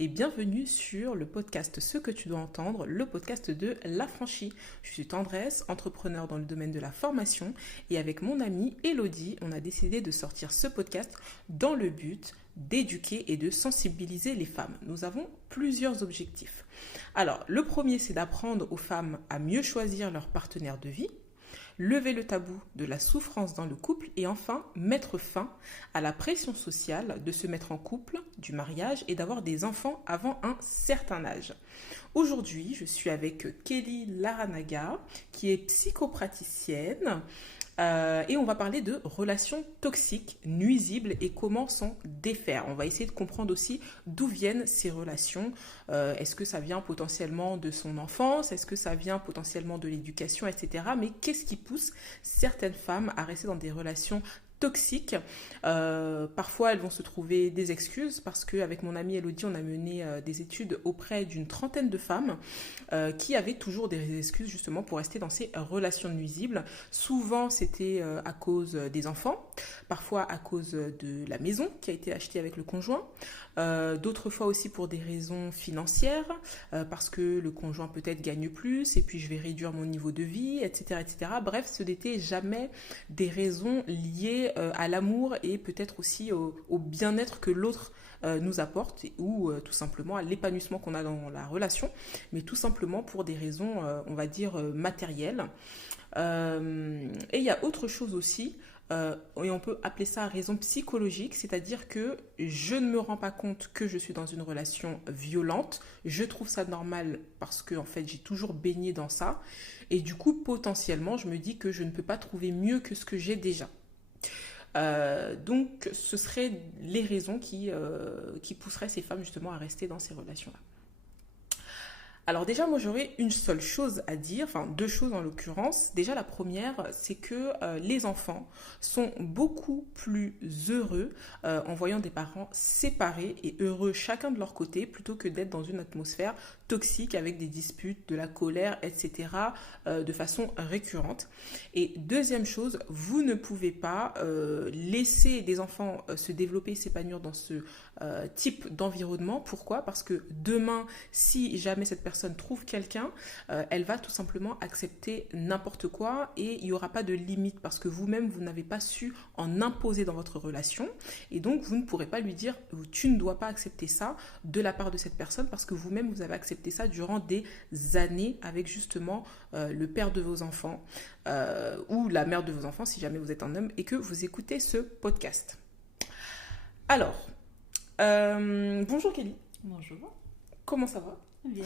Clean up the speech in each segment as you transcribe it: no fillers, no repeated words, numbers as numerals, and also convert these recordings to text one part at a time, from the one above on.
et bienvenue sur le podcast Ce que tu dois entendre, le podcast de l'Affranchi. Je suis Tendresse, entrepreneur dans le domaine de la formation et avec mon amie Elodie, on a décidé de sortir ce podcast dans le but d'éduquer et de sensibiliser les femmes. Nous avons plusieurs objectifs. Alors, le premier, c'est d'apprendre aux femmes à mieux choisir leur partenaire de vie, lever le tabou de la souffrance dans le couple et enfin mettre fin à la pression sociale de se mettre en couple, du mariage et d'avoir des enfants avant un certain âge. Aujourd'hui, je suis avec Kelly Laranaga qui est psychopraticienne et on va parler de relations toxiques, nuisibles et comment s'en défaire. On va essayer de comprendre aussi d'où viennent ces relations. Est-ce que ça vient potentiellement de son enfance? Est-ce que ça vient potentiellement de l'éducation, etc. Mais qu'est-ce qui pousse certaines femmes à rester dans des relations toxiques? Parfois, elles vont se trouver des excuses parce qu'avec mon amie Elodie, on a mené des études auprès d'une trentaine de femmes qui avaient toujours des excuses justement pour rester dans ces relations nuisibles. Souvent, c'était à cause des enfants, parfois à cause de la maison qui a été achetée avec le conjoint, d'autres fois aussi pour des raisons financières, parce que le conjoint peut-être gagne plus et puis je vais réduire mon niveau de vie, etc. etc. Bref, ce n'était jamais des raisons liées à l'amour et peut-être aussi au bien-être que l'autre nous apporte ou tout simplement à l'épanouissement qu'on a dans la relation, mais tout simplement pour des raisons, on va dire, matérielles. Et il y a autre chose aussi, et on peut appeler ça raison psychologique, c'est-à-dire que je ne me rends pas compte que je suis dans une relation violente, je trouve ça normal parce que en fait j'ai toujours baigné dans ça, et du coup potentiellement je me dis que je ne peux pas trouver mieux que ce que j'ai déjà. Donc ce seraient les raisons qui pousseraient ces femmes justement à rester dans ces relations-là. Alors déjà, moi j'aurais une seule chose à dire, enfin deux choses en l'occurrence. Déjà la première, c'est que les enfants sont beaucoup plus heureux en voyant des parents séparés et heureux chacun de leur côté plutôt que d'être dans une atmosphère toxique avec des disputes, de la colère, etc. De façon récurrente. Et deuxième chose, vous ne pouvez pas laisser des enfants se développer, s'épanouir dans ce type d'environnement. Pourquoi? Parce que demain, si jamais cette personne trouve quelqu'un, elle va tout simplement accepter n'importe quoi et il n'y aura pas de limite parce que vous-même, vous n'avez pas su en imposer dans votre relation et donc vous ne pourrez pas lui dire tu ne dois pas accepter ça de la part de cette personne parce que vous-même, vous avez accepté ça durant des années avec justement le père de vos enfants ou la mère de vos enfants si jamais vous êtes un homme et que vous écoutez ce podcast. Alors, bonjour Kelly. Bonjour. Comment ça va? Bien.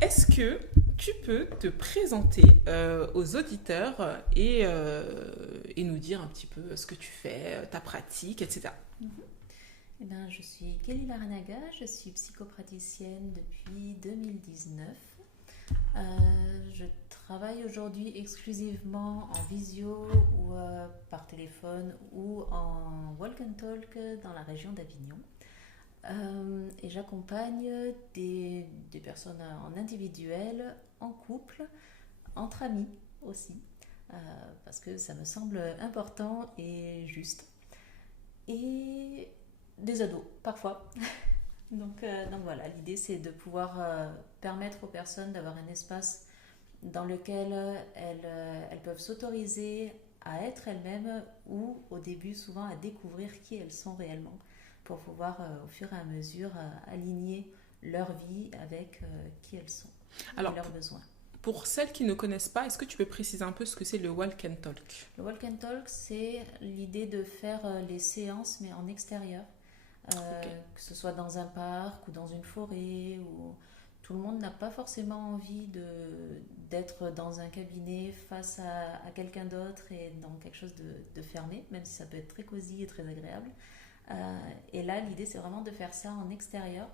Est-ce que tu peux te présenter aux auditeurs et nous dire un petit peu ce que tu fais, ta pratique, etc. Eh bien, je suis Kelly Laranaga, je suis psychopraticienne depuis 2019. Je travaille aujourd'hui exclusivement en visio ou par téléphone ou en walk and talk dans la région d'Avignon. Et j'accompagne des personnes en individuel, en couple, entre amis aussi, parce que ça me semble important et juste. Et des ados, parfois. Donc voilà, l'idée c'est de pouvoir permettre aux personnes d'avoir un espace dans lequel elles peuvent s'autoriser à être elles-mêmes ou au début souvent à découvrir qui elles sont réellement pour pouvoir au fur et à mesure aligner leur vie avec qui elles sont et leurs besoins. Pour celles qui ne connaissent pas, est-ce que tu peux préciser un peu ce que c'est le Walk and Talk? Le Walk and Talk, c'est l'idée de faire les séances mais en extérieur. Que ce soit dans un parc ou dans une forêt où tout le monde n'a pas forcément envie d'être dans un cabinet face à quelqu'un d'autre et dans quelque chose de fermé, même si ça peut être très cosy et très agréable. Et là, l'idée, c'est vraiment de faire ça en extérieur.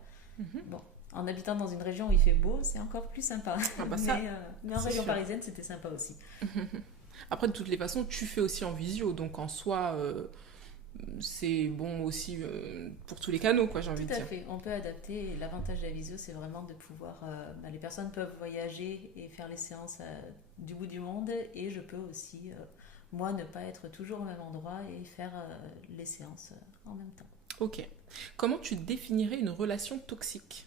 Bon, en habitant dans une région où il fait beau, c'est encore plus sympa. Ah bah mais en région parisienne, c'était sympa aussi. Après, de toutes les façons, tu fais aussi en visio, donc en soi... c'est bon aussi pour tous les canaux, quoi, j'ai envie de dire. Tout à fait, on peut adapter. Et l'avantage de la visio, c'est vraiment de pouvoir... les personnes peuvent voyager et faire les séances du bout du monde. Et je peux aussi, moi, ne pas être toujours au même endroit et faire les séances en même temps. Ok. Comment tu définirais une relation toxique?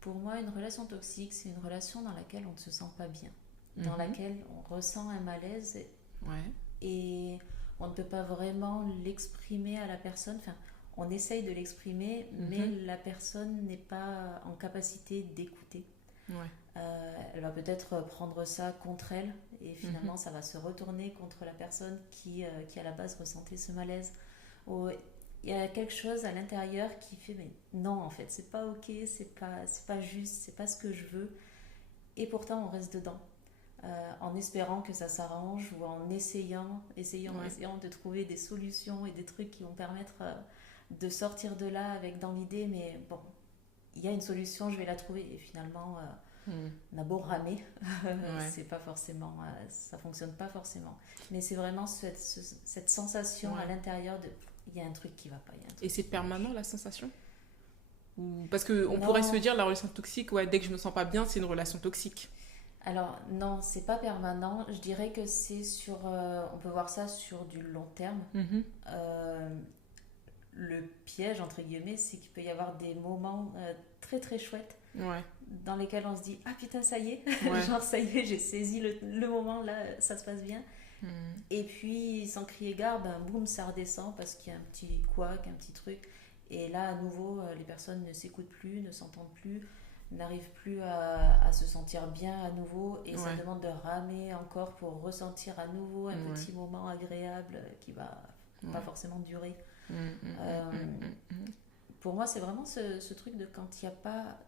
Pour moi, une relation toxique, c'est une relation dans laquelle on ne se sent pas bien, dans Mhm. laquelle on ressent un malaise Ouais. et on ne peut pas vraiment l'exprimer à la personne. Enfin, on essaye de l'exprimer, mais Mhm. la personne n'est pas en capacité d'écouter. Ouais. Elle va peut-être prendre ça contre elle et Mhm. finalement ça va se retourner contre la personne qui à la base ressentait ce malaise. Ou il y a quelque chose à l'intérieur qui fait mais non en fait c'est pas ok, c'est pas juste, c'est pas ce que je veux et pourtant on reste dedans. En espérant que ça s'arrange ou en Ouais. essayant de trouver des solutions et des trucs qui vont permettre de sortir de là avec dans l'idée mais bon il y a une solution je vais la trouver et finalement Mhm. on a beau ramer, Ouais. c'est pas forcément, ça fonctionne pas forcément. Mais c'est vraiment cette sensation à Ouais. l'intérieur de, il y a un truc qui va pas, il y a un Et truc c'est qui cloche. permanent la sensation? Ou... Parce qu'on pourrait se Non, dire la relation toxique, ouais, dès que je me sens pas bien, c'est une relation toxique. alors non, c'est pas permanent. Je dirais que c'est sur, on peut voir ça sur du long terme. Mhm. Euh, le piège entre guillemets, c'est qu'il peut y avoir des moments très très chouettes Ouais. dans lesquels on se dit ah putain ça y est, Ouais. genre ça y est j'ai saisi le moment là, ça se passe bien. Mhm. Et puis, sans crier gare, ben, boum, ça redescend parce qu'il y a un petit couac, un petit truc. Et là, à nouveau, les personnes ne s'écoutent plus, ne s'entendent plus, n'arrivent plus à se sentir bien à nouveau. Et ça Ouais. demande de ramer encore pour ressentir à nouveau un Ouais. petit moment agréable qui va pas Ouais. forcément durer. Mhm. Euh, Mhm. Mhm. pour moi, c'est vraiment ce truc de quand il n'y a pas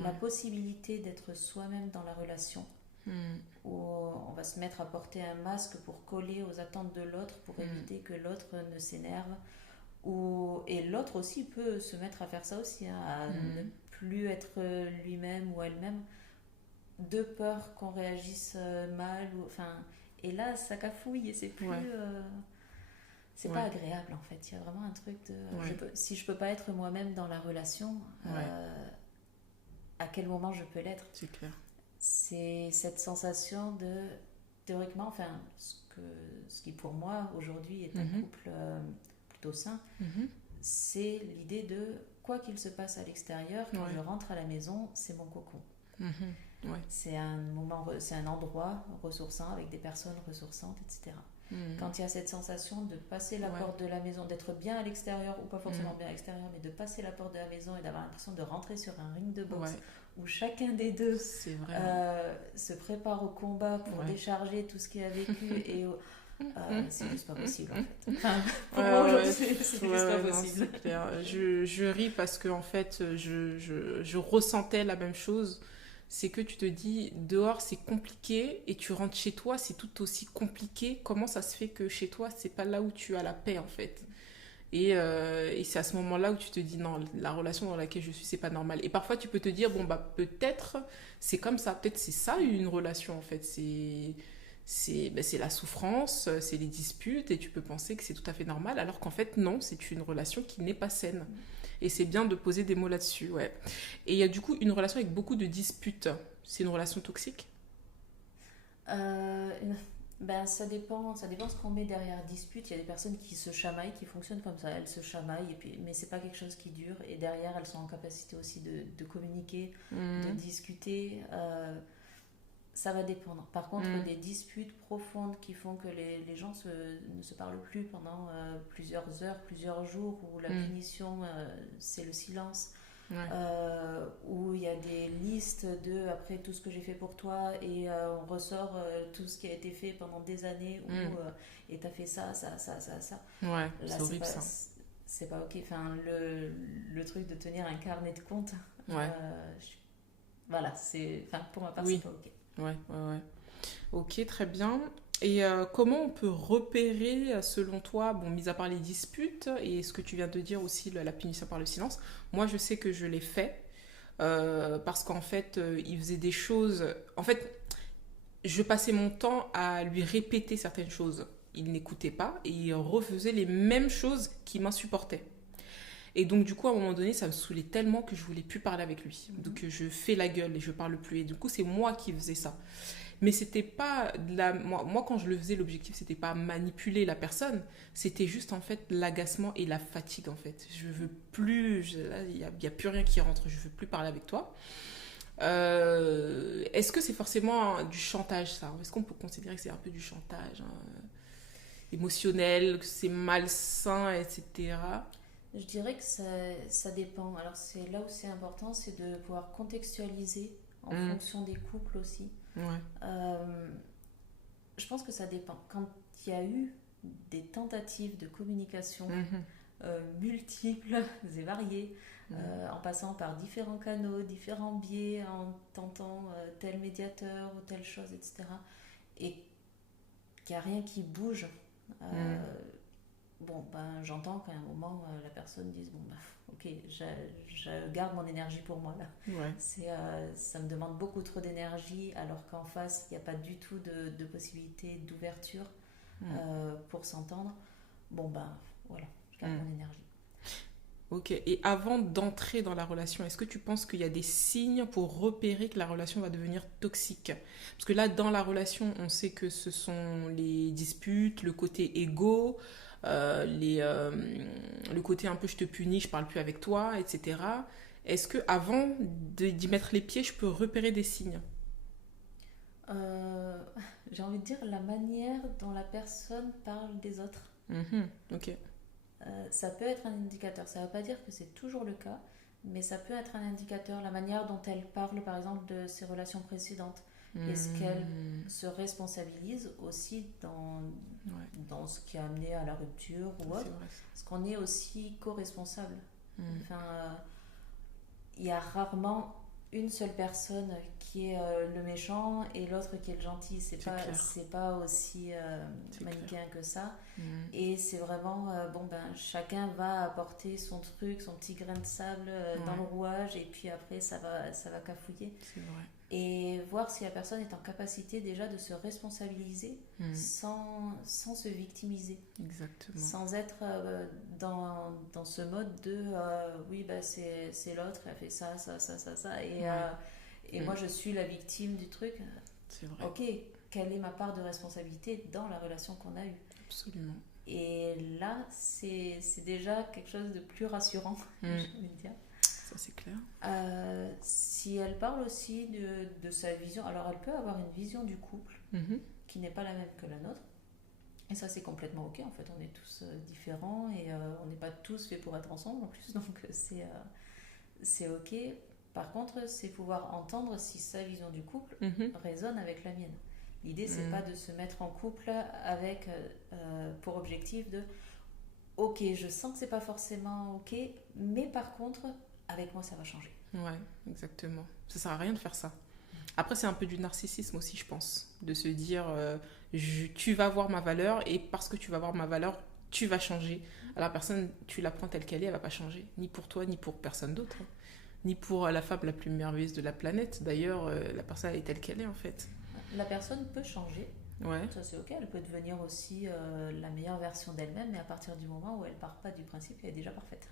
la Ouais. possibilité d'être soi-même dans la relation Mhm. où on va se mettre à porter un masque pour coller aux attentes de l'autre, pour Mhm. éviter que l'autre ne s'énerve. Et l'autre aussi peut se mettre à faire ça aussi, hein, à ne Mhm. plus être lui-même ou elle-même, de peur qu'on réagisse mal. Enfin, et là, ça cafouille et c'est plus... Ouais. c'est pas Ouais. agréable en fait. Il y a vraiment un truc de... Ouais. si je peux pas être moi-même dans la relation, Ouais. à quel moment je peux l'être? C'est clair. C'est cette sensation de, théoriquement, enfin, ce qui pour moi aujourd'hui est un Mhm. couple plutôt sain, Mhm. c'est l'idée de quoi qu'il se passe à l'extérieur, quand Ouais. je rentre à la maison, c'est mon cocon. Mhm. Ouais. C'est un moment, c'est un endroit ressourçant avec des personnes ressourçantes, etc. Mhm. Quand il y a cette sensation de passer la Ouais. porte de la maison, d'être bien à l'extérieur, ou pas forcément Mhm. bien à l'extérieur, mais de passer la porte de la maison et d'avoir l'impression de rentrer sur un ring de boxe Ouais. où chacun des deux C'est vrai. Hein. se prépare au combat pour Ouais. décharger tout ce qu'il a vécu et c'est juste pas possible en fait. Enfin, pour Ouais, moi ouais, aujourd'hui c'est ouais, juste pas ouais, non, possible. c'est clair. Je ris parce que en fait, je ressentais la même chose. C'est que tu te dis, dehors c'est compliqué et tu rentres chez toi, c'est tout aussi compliqué. Comment ça se fait que chez toi, c'est pas là où tu as la paix en fait? Et c'est à ce moment-là où tu te dis, non, la relation dans laquelle je suis, c'est pas normal. Et parfois tu peux te dire, bon bah peut-être c'est comme ça, peut-être c'est ça une relation en fait. C'est la souffrance, c'est les disputes, et tu peux penser que c'est tout à fait normal, alors qu'en fait, non, c'est une relation qui n'est pas saine. Et c'est bien de poser des mots là-dessus, ouais. Et il y a du coup une relation avec beaucoup de disputes. C'est une relation toxique? Euh, ben ça dépend ce qu'on met derrière dispute. Il y a des personnes qui se chamaillent, qui fonctionnent comme ça, elles se chamaillent et puis mais c'est pas quelque chose qui dure et derrière elles sont en capacité aussi de communiquer, de Mhm. discuter. Ça va dépendre. Par contre, Mhm. des disputes profondes qui font que les gens ne se parlent plus pendant plusieurs heures, plusieurs jours, où la Mhm. punition, c'est le silence, Ouais. où il y a des listes de après tout ce que j'ai fait pour toi et on ressort tout ce qui a été fait pendant des années, Mhm. où et t'as fait ça, ça, ça, ça, ça. Ouais, Là, c'est horrible ça. c'est pas ok. Enfin, le truc de tenir un carnet de compte, Ouais, voilà, c'est, enfin, pour ma part, c'est oui, pas ok. ouais, ouais, ouais. Ok, très bien. Et comment on peut repérer, selon toi, bon, mis à part les disputes et ce que tu viens de dire aussi, la punition par le silence, moi je sais que je l'ai fait parce qu'en fait, il faisait des choses. En fait, je passais mon temps à lui répéter certaines choses. Il n'écoutait pas et il refaisait les mêmes choses qui m'insupportaient. Et donc, du coup, à un moment donné, ça me saoulait tellement que je voulais plus parler avec lui. Mhm. Donc, je fais la gueule et je parle plus. Et du coup, c'est moi qui faisais ça. Mais c'était pas moi quand je le faisais, l'objectif c'était pas manipuler la personne, c'était juste en fait l'agacement et la fatigue en fait. Je veux plus, là il y a plus rien qui rentre, je veux plus parler avec toi. Est-ce que c'est forcément du chantage ça? Est-ce qu'on peut considérer que c'est un peu du chantage émotionnel, que c'est malsain, etc. Je dirais que ça dépend. Alors c'est là où c'est important, c'est de pouvoir contextualiser en fonction des couples aussi. Ouais. Je pense que ça dépend. Quand il y a eu des tentatives de communication multiples et variées, en passant par différents canaux, différents biais, en tentant tel médiateur ou telle chose, etc., et qu'il n'y a rien qui bouge, bon, ben, j'entends qu'à un moment, la personne dise, bon, ben, ok, je garde mon énergie pour moi, là. Ouais. Ça me demande beaucoup trop d'énergie, alors qu'en face, il n'y a pas du tout de possibilité d'ouverture pour s'entendre. Bon, ben, voilà, je garde mon énergie. Ok, et avant d'entrer dans la relation, est-ce que tu penses qu'il y a des signes pour repérer que la relation va devenir toxique? Parce que là, dans la relation, on sait que ce sont les disputes, le côté égo, le côté un peu je te punis, je parle plus avec toi, etc. Est-ce que avant d'y mettre les pieds, je peux repérer des signes? J'ai envie de dire la manière dont la personne parle des autres. Ok. Ça peut être un indicateur. Ça ne veut pas dire que c'est toujours le cas, mais ça peut être un indicateur. La manière dont elle parle, par exemple, de ses relations précédentes. Est-ce qu'elle se responsabilise aussi dans ce qui a amené à la rupture ou autre? Est-ce qu'on est aussi co-responsable? Enfin, il y a rarement une seule personne qui est le méchant et l'autre qui est le gentil. C'est pas aussi manichéen que ça. Et c'est vraiment, bon, ben, chacun va apporter son truc, son petit grain de sable dans le rouage, et puis après ça va cafouiller. C'est vrai. Et voir si la personne est en capacité déjà de se responsabiliser sans se victimiser. Exactement. Sans être dans ce mode de oui, bah, c'est l'autre, elle a fait ça, et moi je suis la victime du truc. C'est vrai. Ok, quelle est ma part de responsabilité dans la relation qu'on a eue? Absolument. Et là, c'est déjà quelque chose de plus rassurant, je vais dire. Ça, c'est clair. Si elle parle aussi de sa vision, alors elle peut avoir une vision du couple qui n'est pas la même que la nôtre. Et ça, c'est complètement ok. En fait, on est tous différents et on n'est pas tous faits pour être ensemble en plus. Donc, c'est ok. Par contre, c'est pouvoir entendre si sa vision du couple résonne avec la mienne. L'idée, c'est pas de se mettre en couple avec pour objectif de ok, je sens que c'est pas forcément ok, mais par contre, avec moi, ça va changer. Ouais, exactement. Ça sert à rien de faire ça. Après, c'est un peu du narcissisme aussi, je pense. De se dire, tu vas voir ma valeur et parce que tu vas voir ma valeur, tu vas changer. Alors, la personne, tu la prends telle qu'elle est, elle va pas changer. Ni pour toi, ni pour personne d'autre. Ni pour la femme la plus merveilleuse de la planète. D'ailleurs, la personne, elle est telle qu'elle est, en fait. La personne peut changer. Ouais. Ça, c'est ok. Elle peut devenir aussi la meilleure version d'elle-même, mais à partir du moment où elle part pas du principe qu'elle est déjà parfaite.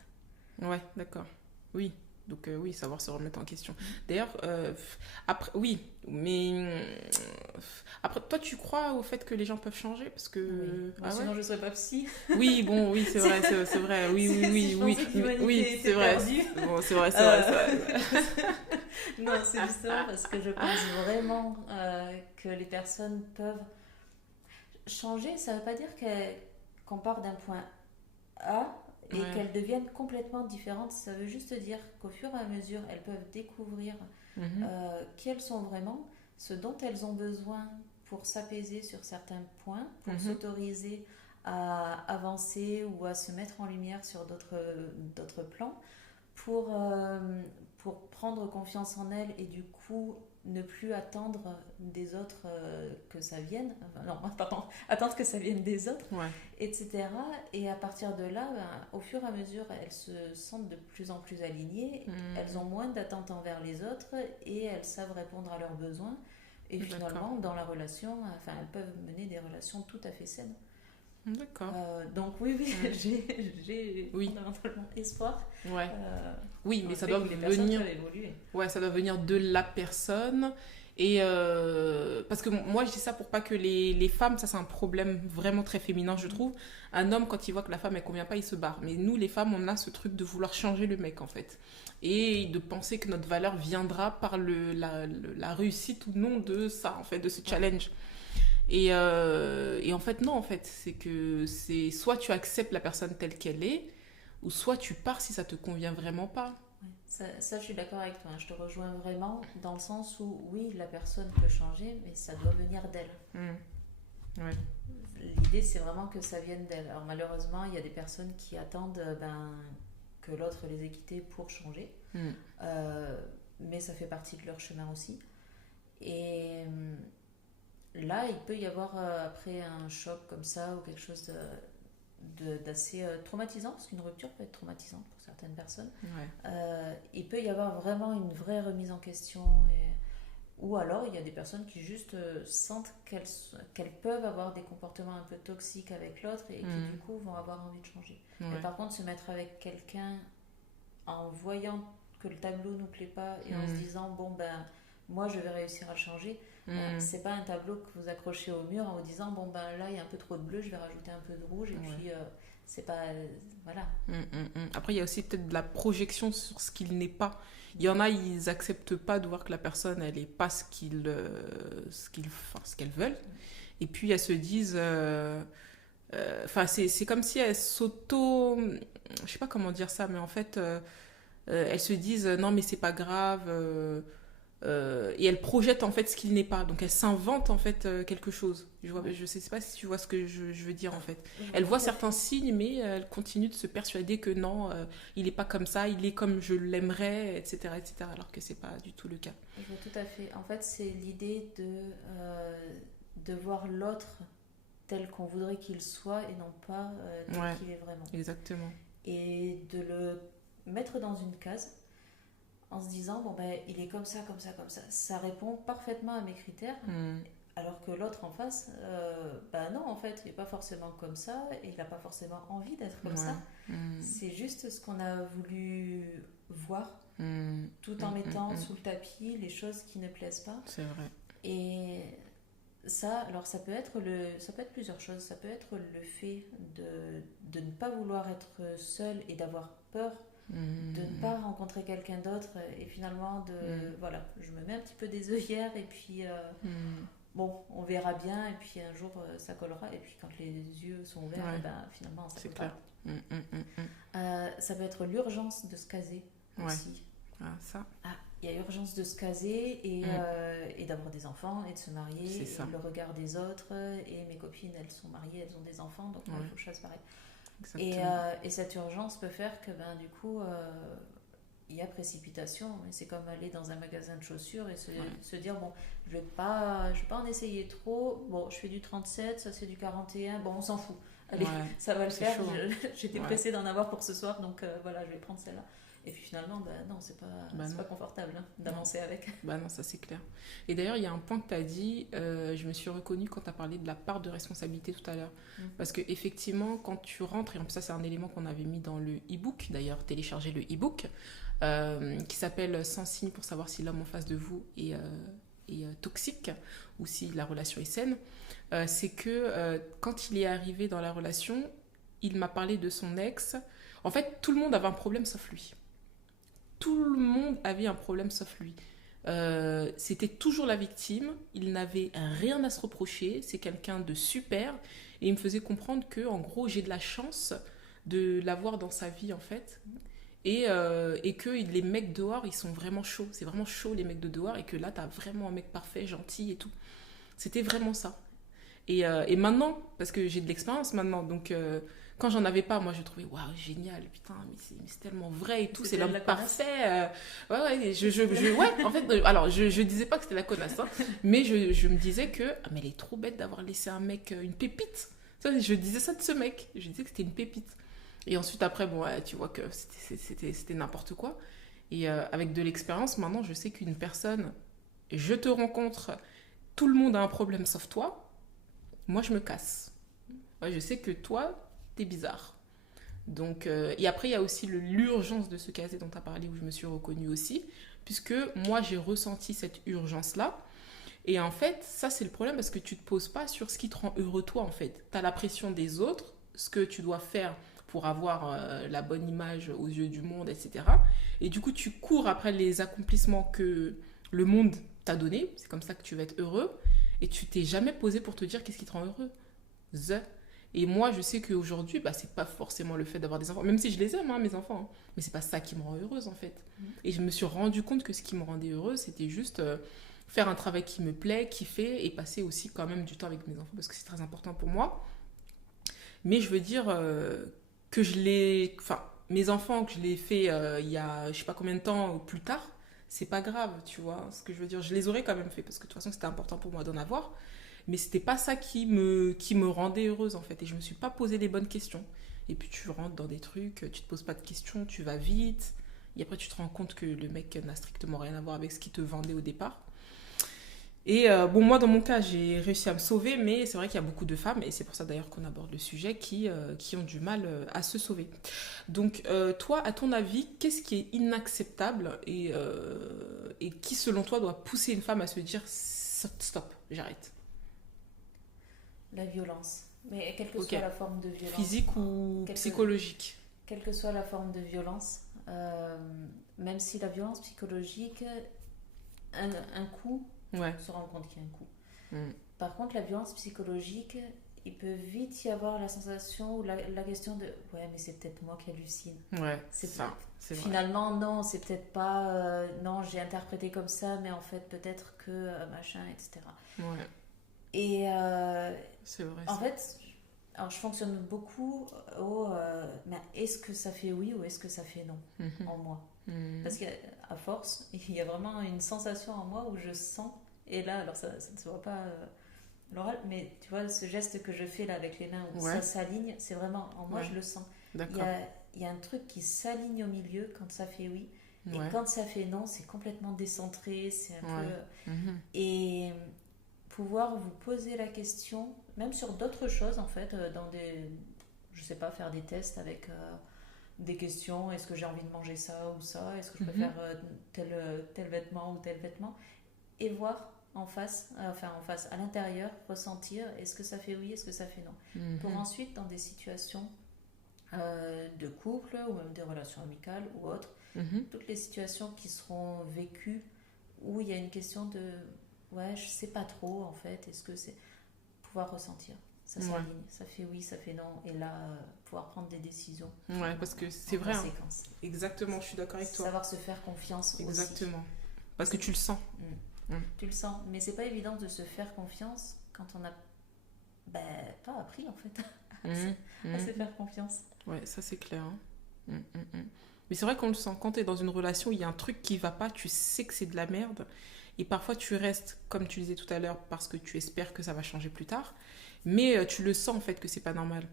Ouais, d'accord. Oui. Donc oui, savoir se remettre en question. D'ailleurs, après, oui, mais après, toi, tu crois au fait que les gens peuvent changer parce que oui. Sinon, je serais pas psy. Oui, bon, oui, c'est vrai, oui, c'est vrai. Bon, c'est vrai. Non, c'est justement parce que je pense vraiment que les personnes peuvent changer. Ça veut pas dire qu'on part d'un point A et qu'elles deviennent complètement différentes. Ça veut juste dire qu'au fur et à mesure, elles peuvent découvrir qui elles sont vraiment, ce dont elles ont besoin pour s'apaiser sur certains points, pour s'autoriser à avancer ou à se mettre en lumière sur d'autres plans, pour prendre confiance en elles et du coup ne plus attendre des autres que ça vienne, attendre que ça vienne des autres, etc. Et à partir de là, au fur et à mesure, elles se sentent de plus en plus alignées, elles ont moins d'attentes envers les autres et elles savent répondre à leurs besoins. Et finalement, dans la relation, elles peuvent mener des relations tout à fait saines. D'accord. Donc oui, j'ai fondamentalement espoir. Oui, mais ça doit venir. Ouais, ça doit venir de la personne. Et parce que moi, je dis ça pour pas que les femmes, ça c'est un problème vraiment très féminin, je trouve. Un homme, quand il voit que la femme, elle convient pas, il se barre. Mais nous, les femmes, on a ce truc de vouloir changer le mec, en fait. Et de penser que notre valeur viendra par la réussite ou non de ça, en fait, de ce challenge. Et en fait, non, en fait. C'est que c'est soit tu acceptes la personne telle qu'elle est, ou soit tu pars si ça te convient vraiment pas. Ouais. Ça, je suis d'accord avec toi, hein. Je te rejoins vraiment dans le sens où, oui, la personne peut changer, mais ça doit venir d'elle. Ouais. L'idée, c'est vraiment que ça vienne d'elle. Alors, malheureusement, il y a des personnes qui attendent que l'autre les ait quittés pour changer. Mais ça fait partie de leur chemin aussi. Et là, il peut y avoir, après un choc comme ça, ou quelque chose d'assez traumatisant, parce qu'une rupture peut être traumatisante pour certaines personnes. Ouais. Il peut y avoir vraiment une vraie remise en question, ou alors il y a des personnes qui juste sentent qu'elles peuvent avoir des comportements un peu toxiques avec l'autre et qui du coup vont avoir envie de changer. Ouais. Mais par contre, se mettre avec quelqu'un en voyant que le tableau nous plaît pas et en se disant bon ben moi je vais réussir à le changer, c'est pas un tableau que vous accrochez au mur en vous disant bon ben là il y a un peu trop de bleu, je vais rajouter un peu de rouge et puis c'est pas voilà. Après il y a aussi peut-être de la projection sur ce qu'il n'est pas. Il y en a, ils acceptent pas de voir que la personne elle est pas ce qu'elles veulent, et puis elles se disent c'est comme si elles je sais pas comment dire ça, mais en fait elles se disent non mais c'est pas grave, et elles projettent en fait ce qu'il n'est pas, donc elles s'inventent en fait quelque chose. Je sais pas si tu vois ce que je veux dire en fait. Elles voient certains signes, mais elles continuent de se persuader que non, il est pas comme ça, il est comme je l'aimerais, etc., alors que c'est pas du tout le cas. Je vois tout à fait. En fait, c'est l'idée de voir l'autre tel qu'on voudrait qu'il soit et non pas tel qu'il est vraiment. Exactement. Et de le mettre dans une case en se disant bon ben il est comme ça, comme ça, comme ça répond parfaitement à mes critères, alors que l'autre en face non, en fait il n'est pas forcément comme ça et il n'a pas forcément envie d'être comme ça. C'est juste ce qu'on a voulu voir, tout en mettant sous le tapis les choses qui ne plaisent pas. C'est vrai. Et ça, alors ça peut être plusieurs choses. Ça peut être le fait de ne pas vouloir être seul et d'avoir peur de ne pas rencontrer quelqu'un d'autre, et finalement voilà, je me mets un petit peu des œillères et puis bon, on verra bien, et puis un jour ça collera, et puis quand les yeux sont ouverts, finalement ça colle pas. Ça peut être l'urgence de se caser aussi. Il y a urgence de se caser et d'avoir des enfants et de se marier, et le regard des autres, et mes copines elles sont mariées, elles ont des enfants, donc moi il faut que je fasse pareil. Et cette urgence peut faire que du coup il y a précipitation, mais c'est comme aller dans un magasin de chaussures et se dire bon, je vais pas en essayer trop, bon je fais du 37, ça c'est du 41, bon on s'en fout, allez ça va le faire, j'étais pressée d'en avoir pour ce soir, donc voilà, je vais prendre celle-là. Et puis finalement, non, c'est pas confortable d'avancer avec. Non, ça c'est clair. Et d'ailleurs, il y a un point que tu as dit, je me suis reconnue quand tu as parlé de la part de responsabilité tout à l'heure. Parce qu'effectivement, quand tu rentres, et en plus ça c'est un élément qu'on avait mis dans le e-book, d'ailleurs téléchargez le e-book, qui s'appelle 100 signes pour savoir si l'homme en face de vous est toxique ou si la relation est saine, c'est que quand il est arrivé dans la relation, il m'a parlé de son ex. En fait, tout le monde avait un problème sauf lui. Tout le monde avait un problème sauf lui. C'était toujours la victime, il n'avait rien à se reprocher, c'est quelqu'un de super, et il me faisait comprendre que en gros j'ai de la chance de l'avoir dans sa vie en fait, et que les mecs dehors ils sont vraiment chauds, c'est vraiment chaud les mecs de dehors, et que là t'as vraiment un mec parfait, gentil et tout. C'était vraiment ça. Et maintenant, parce que j'ai de l'expérience maintenant, donc quand j'en avais pas, moi je trouvais waouh génial, putain, mais c'est tellement vrai et tout, c'est l'homme parfait. En fait, alors je disais pas que c'était la connasse, hein, mais je me disais que mais elle est trop bête d'avoir laissé un mec, une pépite. Ça, je disais ça de ce mec, je disais que c'était une pépite. Et ensuite après bon, tu vois que c'était n'importe quoi. Et avec de l'expérience maintenant, je sais qu'une personne, je te rencontre, tout le monde a un problème sauf toi. Moi, je me casse. Je sais que toi, t'es bizarre. Donc, et après, il y a aussi l'urgence de se caser dont tu as parlé, où je me suis reconnue aussi, puisque moi, j'ai ressenti cette urgence-là. Et en fait, ça, c'est le problème parce que tu te poses pas sur ce qui te rend heureux toi, en fait. Tu as la pression des autres, ce que tu dois faire pour avoir la bonne image aux yeux du monde, etc. Et du coup, tu cours après les accomplissements que le monde t'a donné. C'est comme ça que tu vas être heureux. Et tu t'es jamais posé pour te dire qu'est-ce qui te rend heureux. Et moi, je sais qu'aujourd'hui, bah, c'est pas forcément le fait d'avoir des enfants, même si je les aime, hein, mes enfants, hein, mais c'est pas ça qui me rend heureuse en fait. Et je me suis rendu compte que ce qui me rendait heureuse, c'était juste faire un travail qui me plaît, kiffer et passer aussi quand même du temps avec mes enfants parce que c'est très important pour moi. Mais je veux dire que je l'ai. Enfin, mes enfants, que je l'ai fait il y a je sais pas combien de temps plus tard, c'est pas grave, tu vois. Ce que je veux dire, je les aurais quand même fait parce que de toute façon, c'était important pour moi d'en avoir. Mais c'était pas ça qui me rendait heureuse en fait. Et je me suis pas posé les bonnes questions. Et puis tu rentres dans des trucs, tu te poses pas de questions, tu vas vite. Et après, tu te rends compte que le mec n'a strictement rien à voir avec ce qu'il te vendait au départ. Et bon, moi, dans mon cas, j'ai réussi à me sauver, mais c'est vrai qu'il y a beaucoup de femmes, et c'est pour ça d'ailleurs qu'on aborde le sujet, qui ont du mal à se sauver. Donc, toi, à ton avis, qu'est-ce qui est inacceptable et qui, selon toi, doit pousser une femme à se dire stop, j'arrête. La violence. Mais quelle que Ok. soit la forme de violence. Physique ou Quelle que, psychologique? quelle que soit la forme de violence, même si la violence psychologique, un coup, Ouais. on se rend compte qu'il y a un coup. Mm. Par contre, la violence psychologique, il peut vite y avoir la sensation ou la question de ouais, mais c'est peut-être moi qui hallucine. Ouais, C'est ça, c'est vrai. Finalement, non, c'est peut-être pas. Non, j'ai interprété comme ça, mais en fait, peut-être que machin, etc. Ouais, Et c'est vrai en ça. fait, alors je fonctionne beaucoup au mais est-ce que ça fait oui ou est-ce que ça fait non Mhm. en moi? Mhm. Parce qu'à force, il y a vraiment une sensation en moi où je sens, et là, alors ça ne se voit pas à l'oral, mais tu vois, ce geste que je fais là avec les mains où Ouais, ça s'aligne, c'est vraiment en moi, ouais, je le sens. Il y d'accord. a, il y a un truc qui s'aligne au milieu quand ça fait oui, et Ouais, quand ça fait non, c'est complètement décentré, c'est un ouais. peu. Mhm. Et pouvoir vous poser la question, même sur d'autres choses en fait, dans des. Je sais pas, faire des tests avec des questions. Est-ce que j'ai envie de manger ça ou ça? Est-ce que je Mhm. préfère tel vêtement ou tel vêtement? Et voir en face, à l'intérieur, ressentir est-ce que ça fait oui, est-ce que ça fait non. Pour Mhm. ensuite, dans des situations de couple ou même des relations amicales ou autres, Mhm. toutes les situations qui seront vécues où il y a une question de ouais, je sais pas trop en fait, est-ce que c'est pouvoir ressentir. Ça Ouais, s'aligne, ça fait oui, ça fait non, et là, pouvoir prendre des décisions ouais, finalement parce que en c'est vrai, hein. conséquence. Exactement, je suis d'accord avec toi. Savoir se faire confiance aussi. Exactement. Parce que tu le sens. Mm. Mm. Tu le sens, mais c'est pas évident de se faire confiance quand on n'a ben, pas appris en fait Mhm. à se Mhm. faire confiance. Ouais, ça c'est clair, hein. Mm, mm, mm. Mais c'est vrai qu'on le sent. Quand tu es dans une relation, il y a un truc qui va pas, tu sais que c'est de la merde. Et parfois tu restes, comme tu disais tout à l'heure, parce que tu espères que ça va changer plus tard. Mais tu le sens en fait que c'est pas normal.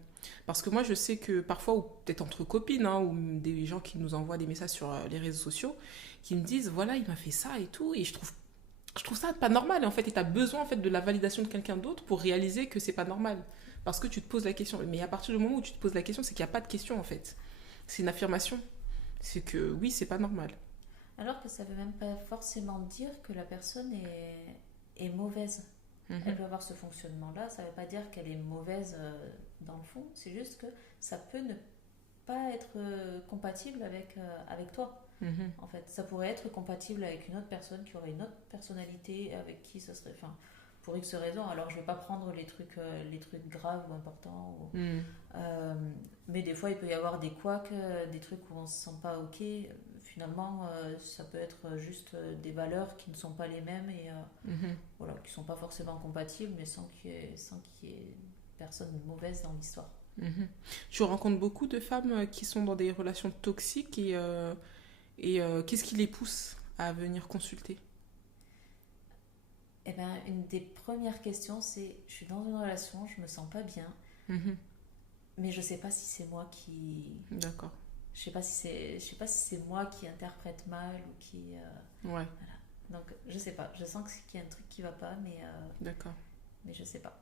Parce que moi je sais que parfois, ou peut-être entre copines, hein, ou des gens qui nous envoient des messages sur les réseaux sociaux, qui me disent voilà, il m'a fait ça et tout. Et je trouve ça pas normal. Et en fait, et tu as besoin en fait, de la validation de quelqu'un d'autre pour réaliser que c'est pas normal. Parce que tu te poses la question. Mais à partir du moment où tu te poses la question, c'est qu'il n'y a pas de question en fait. C'est une affirmation. C'est que oui, c'est pas normal. Alors que ça veut même pas forcément dire que la personne est mauvaise. Elle Mhm. peut avoir ce fonctionnement-là, ça veut pas dire qu'elle est mauvaise dans le fond, c'est juste que ça peut ne pas être compatible avec toi. Mhm. En fait, ça pourrait être compatible avec une autre personne qui aurait une autre personnalité, avec qui ça serait, enfin, pour X raisons. Alors, je vais pas prendre les trucs graves ou importants, Mhm. euh, mais des fois, il peut y avoir des couacs, des trucs où on se sent pas ok. Finalement, ça peut être juste des valeurs qui ne sont pas les mêmes et Mhm. voilà, qui sont pas forcément compatibles, mais sans qu'il y ait personne mauvaise dans l'histoire. Mhm. Tu rencontres beaucoup de femmes qui sont dans des relations toxiques et qu'est-ce qui les pousse à venir consulter? Eh ben, une des premières questions, c'est je suis dans une relation, je me sens pas bien, Mhm. mais je sais pas si c'est moi qui. D'accord. Je sais pas si c'est moi qui interprète mal ou qui. Ouais, Voilà. Donc, je sais pas. Je sens qu'il y a un truc qui va pas, d'accord. mais je sais pas.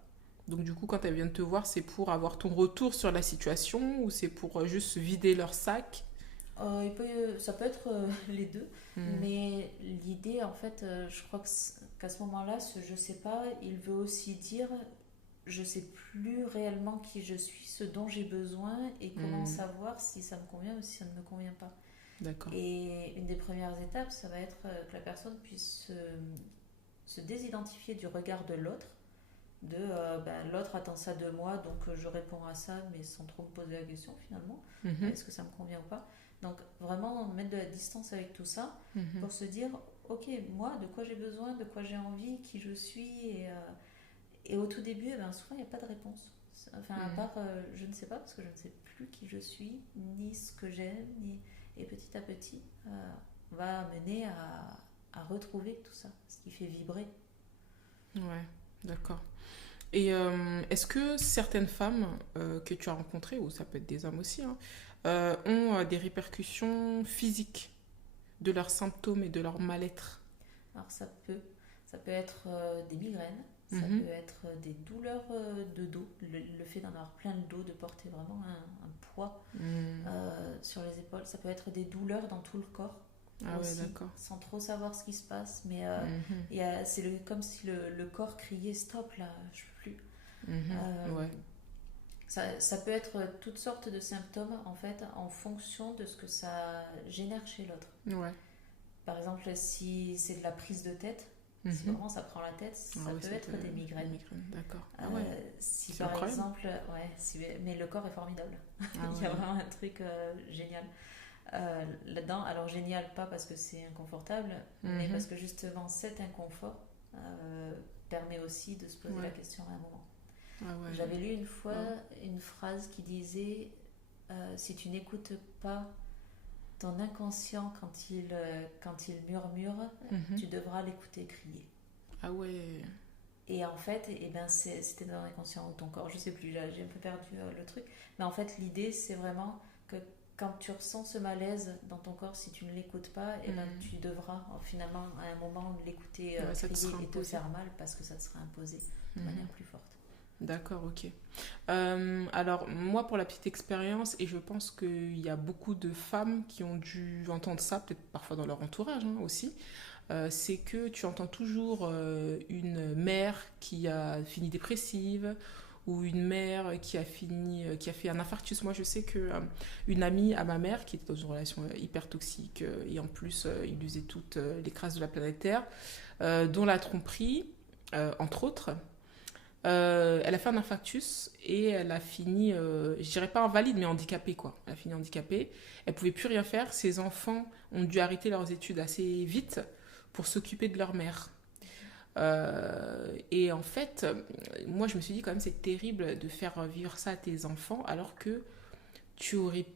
Donc du coup, quand elles viennent te voir, c'est pour avoir ton retour sur la situation ou c'est pour juste vider leur sac? Ça peut être les deux, Mhm. mais l'idée, en fait, je crois qu'à ce moment-là, ce je sais pas, il veut aussi dire je sais plus réellement qui je suis, ce dont j'ai besoin et comment Mhm. savoir si ça me convient ou si ça ne me convient pas. D'accord. Et une des premières étapes, ça va être que la personne puisse se désidentifier du regard de l'autre, l'autre attend ça de moi, donc je réponds à ça, mais sans trop me poser la question finalement, Mhm. est-ce que ça me convient ou pas. Donc vraiment mettre de la distance avec tout ça Mhm. pour se dire, ok, moi, de quoi j'ai besoin, de quoi j'ai envie, qui je suis, et au tout début, souvent il n'y a pas de réponse. Enfin, à Mhm. part je ne sais pas, parce que je ne sais plus qui je suis, ni ce que j'aime, et petit à petit, on va mener à retrouver tout ça, ce qui fait vibrer. Ouais, d'accord. Et est-ce que certaines femmes que tu as rencontrées, ou ça peut être des hommes aussi, hein, ont des répercussions physiques de leurs symptômes et de leur mal-être? Alors ça peut être des migraines, ça Mhm. peut être des douleurs de dos, le fait d'en avoir plein le dos, de porter vraiment un poids Mhm. sur les épaules. Ça peut être des douleurs dans tout le corps Ah ouais, aussi, d'accord. sans trop savoir ce qui se passe, mais Mhm. comme si le corps criait stop là, je peux plus. Mhm. Euh, Ouais, ça peut être toutes sortes de symptômes en fait en fonction de ce que ça génère chez l'autre. ouais. Par exemple, si c'est de la prise de tête, si Mhm. vraiment ça prend la tête, Ah ça ouais, peut ça peut... être des Des migraines. migraines, d'accord. Ah ouais, Si c'est par incroyable. exemple, mais le corps est formidable. Ah Il y a ouais. vraiment un truc génial là-dedans. Alors génial, pas parce que c'est inconfortable, mais Mhm. parce que justement cet inconfort permet aussi de se poser la Ouais. question à un moment. Ah ouais. J'avais lu une fois Wow. une phrase qui disait si tu n'écoutes pas ton inconscient quand il murmure, Mhm. tu devras l'écouter crier. Ah ouais. Et en fait, c'était dans l'inconscient ou ton corps, je sais plus, j'ai un peu perdu le truc. Mais en fait, l'idée, c'est vraiment que quand tu ressens ce malaise dans ton corps, si tu ne l'écoutes pas, Mhm. tu devras finalement à un moment l'écouter Ouais, ça te crier sera et te imposé. faire mal parce que ça te sera imposé de Mhm. manière plus forte. D'accord, ok. Alors, moi, pour la petite expérience, et je pense qu'il y a beaucoup de femmes qui ont dû entendre ça, peut-être parfois dans leur entourage hein, aussi, c'est que tu entends toujours une mère qui a fini dépressive ou une mère qui a fini, qui a fait un infarctus. Moi, je sais que une amie à ma mère qui était dans une relation hyper toxique et en plus, il usait toutes les crasses de la planète Terre, dont la tromperie, entre autres. Elle a fait un infarctus et elle a fini, je dirais pas invalide, mais handicapée quoi. Elle a fini handicapée. Elle pouvait plus rien faire. Ses enfants ont dû arrêter leurs études assez vite pour s'occuper de leur mère. Et en fait, moi je me suis dit quand même c'est terrible de faire vivre ça à tes enfants alors que tu aurais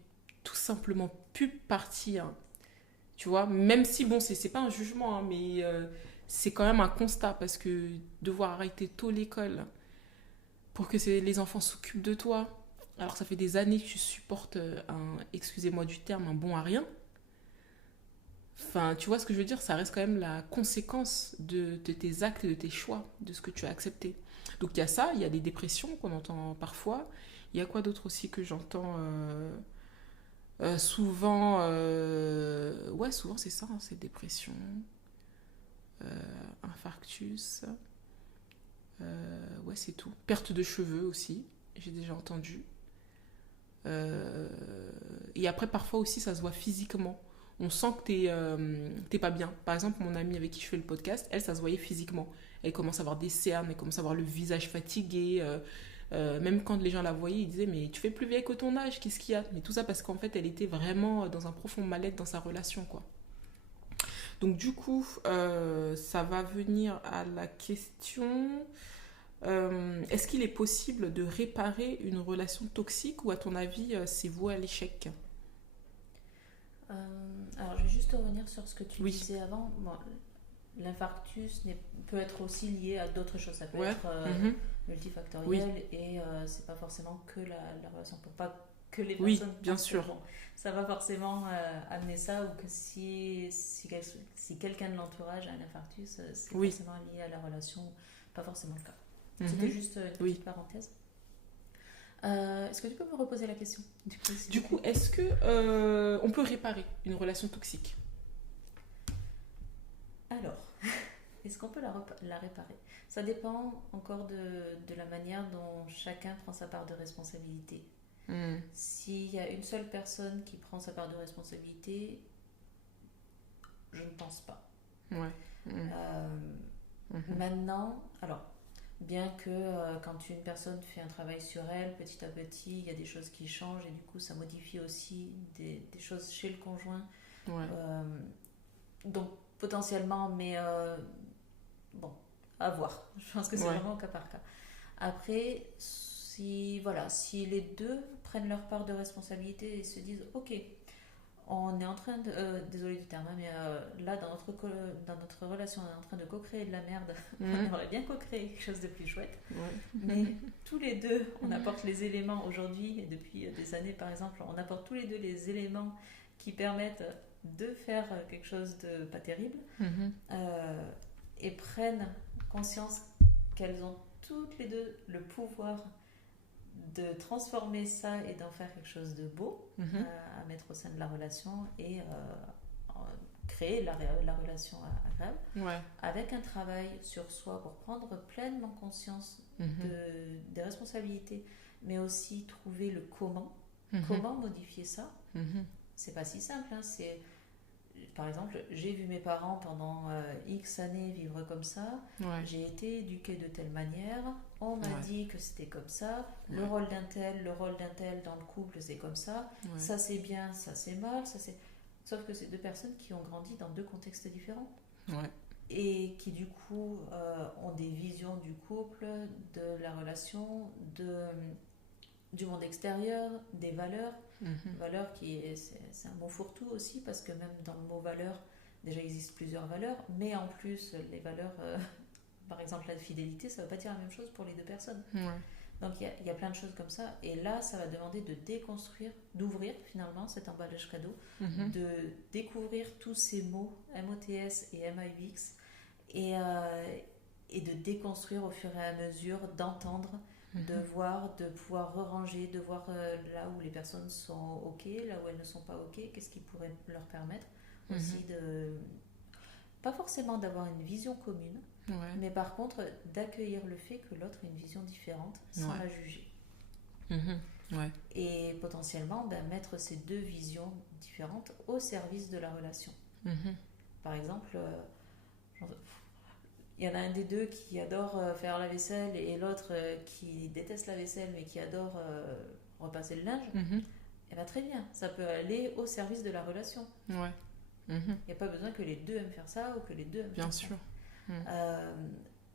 tout simplement pu partir. Tu vois, même si bon, c'est pas un jugement, hein, mais c'est quand même un constat parce que devoir arrêter tôt l'école pour que les enfants s'occupent de toi. Alors ça fait des années que tu supportes excusez-moi du terme, un bon à rien. Enfin, tu vois ce que je veux dire, ça reste quand même la conséquence de tes actes, de tes choix, de ce que tu as accepté. Donc il y a ça, il y a des dépressions qu'on entend parfois. Il y a quoi d'autre aussi que j'entends souvent ouais, souvent c'est ça, hein, c'est dépression, infarctus, ouais, c'est tout. Perte de cheveux aussi, j'ai déjà entendu. Euh, et après, parfois aussi, ça se voit physiquement. On sent que t'es pas bien. Par exemple, mon amie avec qui je fais le podcast, elle, ça se voyait physiquement. Elle commence à avoir des cernes, elle commence à avoir le visage fatigué. Même quand les gens la voyaient, ils disaient mais tu fais plus vieille que ton âge, qu'est-ce qu'il y a? Mais tout ça parce qu'en fait, elle était vraiment dans un profond mal-être dans sa relation, quoi. Donc du coup, ça va venir à la question est-ce qu'il est possible de réparer une relation toxique ou à ton avis c'est voué à l'échec? Alors, je vais juste revenir sur ce que tu Oui. disais avant. Bon, l'infarctus peut être aussi lié à d'autres choses. Ça peut Ouais. être Mhm. Oui. multifactoriel et c'est pas forcément que la relation. Pour pas que les Oui, personnes bien pensent que sûr. bon, ça va forcément amener ça ou que si quelqu'un de l'entourage a un infarctus, c'est Oui. forcément lié à la relation. Pas forcément le cas. C'était Mhm. juste une Oui. petite parenthèse. Est-ce que tu peux me reposer la question du coup, s'il Du te plaît? coup, est-ce que on peut réparer une relation toxique? Alors, est-ce qu'on peut la réparer? Ça dépend encore de la manière dont chacun prend sa part de responsabilité. Hmm. S'il y a une seule personne qui prend sa part de responsabilité, je ne pense pas. Ouais. Hmm. Euh, Mhm. Maintenant, alors, bien que quand une personne fait un travail sur elle, petit à petit, il y a des choses qui changent et du coup, ça modifie aussi des choses chez le conjoint. Ouais. Euh, donc, potentiellement, mais bon, à voir. Je pense que c'est Ouais. vraiment au cas par cas. Après, si les deux prennent leur part de responsabilité et se disent, ok, on est en train de, désolé du terme, hein, mais là dans notre relation, on est en train de co-créer de la merde. On Hmm. aimerait bien co-créer quelque chose de plus chouette, Ouais. mais tous les deux, on apporte les éléments aujourd'hui et depuis des années par exemple, on apporte tous les deux les éléments qui permettent de faire quelque chose de pas terrible, Mhm. euh, et prennent conscience qu'elles ont toutes les deux le pouvoir de transformer ça et d'en faire quelque chose de beau Mhm. à mettre au sein de la relation et créer la relation agréable Ouais. avec un travail sur soi pour prendre pleinement conscience Mhm. des responsabilités, mais aussi trouver le comment. Mhm. Comment modifier ça? Mhm. C'est pas si simple, hein. C'est par exemple, j'ai vu mes parents pendant X années vivre comme ça, Ouais. j'ai été éduquée de telle manière, on m'a Ouais. dit que c'était comme ça, Ouais. le rôle d'un tel dans le couple c'est comme Ouais. ça c'est bien, ça c'est mal, ça c'est... Sauf que c'est deux personnes qui ont grandi dans deux contextes différents Ouais. et qui du coup ont des visions du couple, de la relation, du monde extérieur, des valeurs. Mhm. Valeur c'est un mot fourre-tout aussi parce que même dans le mot valeur, déjà il existe plusieurs valeurs, mais en plus les valeurs, par exemple la fidélité, ça ne veut pas dire la même chose pour les deux personnes. Ouais. Donc il y a plein de choses comme ça et là ça va demander de déconstruire, d'ouvrir finalement cet emballage cadeau, Mhm. de découvrir tous ces mots MOTS et MAUX et, euh, et de déconstruire au fur et à mesure, d'entendre, de Mhm. voir, de pouvoir ranger, de voir là où les personnes sont OK, là où elles ne sont pas OK, qu'est-ce qui pourrait leur permettre Mhm. aussi de... Pas forcément d'avoir une vision commune, Ouais. mais par contre d'accueillir le fait que l'autre ait une vision différente sans Ouais. la juger. Mhm. Ouais. Et potentiellement mettre ces deux visions différentes au service de la relation. Mhm. Par exemple, il y en a un des deux qui adore faire la vaisselle et l'autre qui déteste la vaisselle mais qui adore repasser le linge, Mhm. et bien très bien, ça peut aller au service de la relation. Ouais. Mhm. Il n'y a pas besoin que les deux aiment faire ça ou que les deux aiment Bien faire ça. sûr. Mhm. Euh,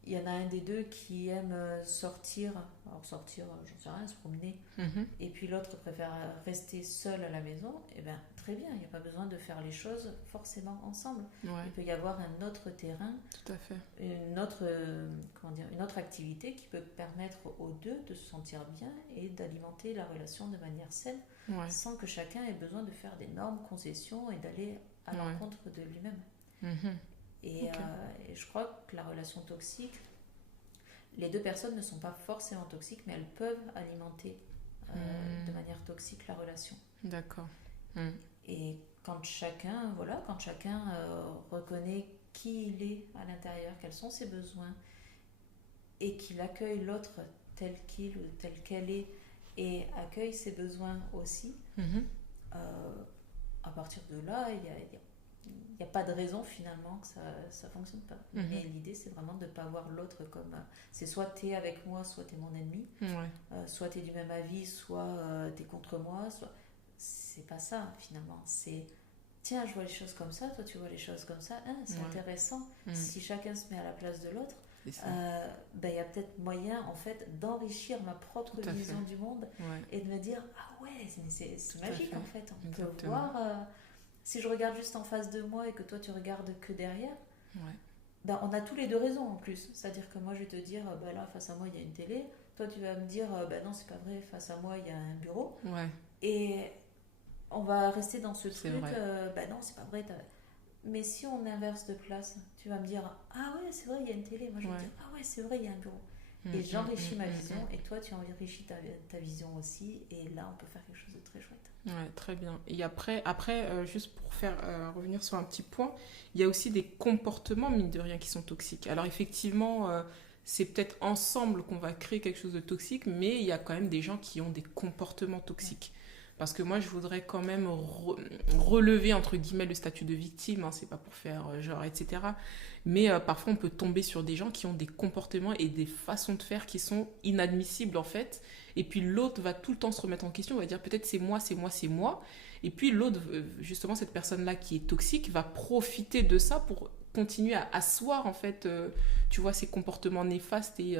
Il y en a un des deux qui aime sortir, alors sortir, j'en sais rien, se promener, Mhm. et puis l'autre préfère rester seul à la maison, et bien très bien, il n'y a pas besoin de faire les choses forcément ensemble. Ouais. Il peut y avoir un autre terrain, Tout à fait. une autre, une autre activité qui peut permettre aux deux de se sentir bien et d'alimenter la relation de manière saine Ouais. sans que chacun ait besoin de faire d'énormes concessions et d'aller à Ouais. l'encontre de lui-même. Mhm. Et, Ok. et je crois que la relation toxique, les deux personnes ne sont pas forcément toxiques, mais elles peuvent alimenter de manière toxique la relation. D'accord. Mhm. Et quand chacun reconnaît qui il est à l'intérieur, quels sont ses besoins, et qu'il accueille l'autre tel qu'il ou tel qu'elle est, et accueille ses besoins aussi, Mhm. euh, à partir de là, il n'y a pas de raison finalement que ça fonctionne pas. Mhm. Mais l'idée, c'est vraiment de ne pas voir l'autre comme... c'est soit t'es avec moi, soit t'es mon ennemi, Ouais. soit t'es du même avis, soit t'es contre moi, soit... C'est pas ça finalement, c'est... Tiens, je vois les choses comme ça, toi tu vois les choses comme ça, hein, c'est Ouais. intéressant. Mhm. Si chacun se met à la place de l'autre, C'est ça. ben, y a peut-être moyen en fait d'enrichir ma propre Tout à vision fait. du monde Ouais. et de me dire ah ouais, c'est Tout à magique fait. en fait, on peut Exactement. voir si je regarde juste en face de moi et que toi tu regardes que derrière, Ouais. ben, on a tous les deux raison en plus. C'est-à-dire que moi je vais te dire ben là face à moi il y a une télé, toi tu vas me dire ben non c'est pas vrai, face à moi il y a un bureau, Ouais. et on va rester dans ce C'est truc vrai. ben non c'est pas vrai, mais si on inverse de place, tu vas me dire ah ouais c'est vrai il y a une télé, moi je vais Ouais. te dire ah ouais c'est vrai il y a un bureau. Et j'enrichis ma vision, et toi, tu enrichis ta vision aussi, et là, on peut faire quelque chose de très chouette. Ouais, très bien. Et après juste pour faire revenir sur un petit point, il y a aussi des comportements, mine de rien, qui sont toxiques. Alors effectivement, c'est peut-être ensemble qu'on va créer quelque chose de toxique, mais il y a quand même des gens qui ont des comportements toxiques. Parce que moi, je voudrais quand même relever, entre guillemets, le statut de victime, hein, c'est pas pour faire genre, etc. Mais parfois, on peut tomber sur des gens qui ont des comportements et des façons de faire qui sont inadmissibles, en fait. Et puis l'autre va tout le temps se remettre en question, va dire peut-être c'est moi, c'est moi, c'est moi. Et puis l'autre, justement, cette personne-là qui est toxique, va profiter de ça pour continuer à asseoir, en fait, tu vois, ses comportements néfastes et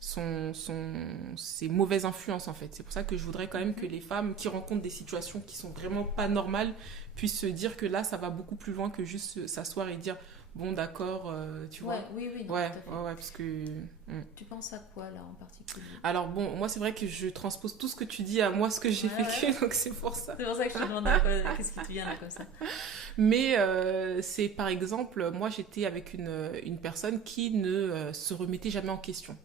ses mauvaises influences en fait. C'est pour ça que je voudrais quand même que les femmes qui rencontrent des situations qui sont vraiment pas normales puissent se dire que là ça va beaucoup plus loin que juste s'asseoir et dire bon d'accord, tu vois. Oui, Ouais, parce que... Tu penses à quoi là en particulier? Alors bon, moi c'est vrai que je transpose tout ce que tu dis à moi, ce que j'ai vécu, donc c'est pour ça. C'est pour ça que je te demande qu'est-ce qui te vient là comme ça. Mais c'est par exemple, moi j'étais avec une personne qui ne se remettait jamais en question.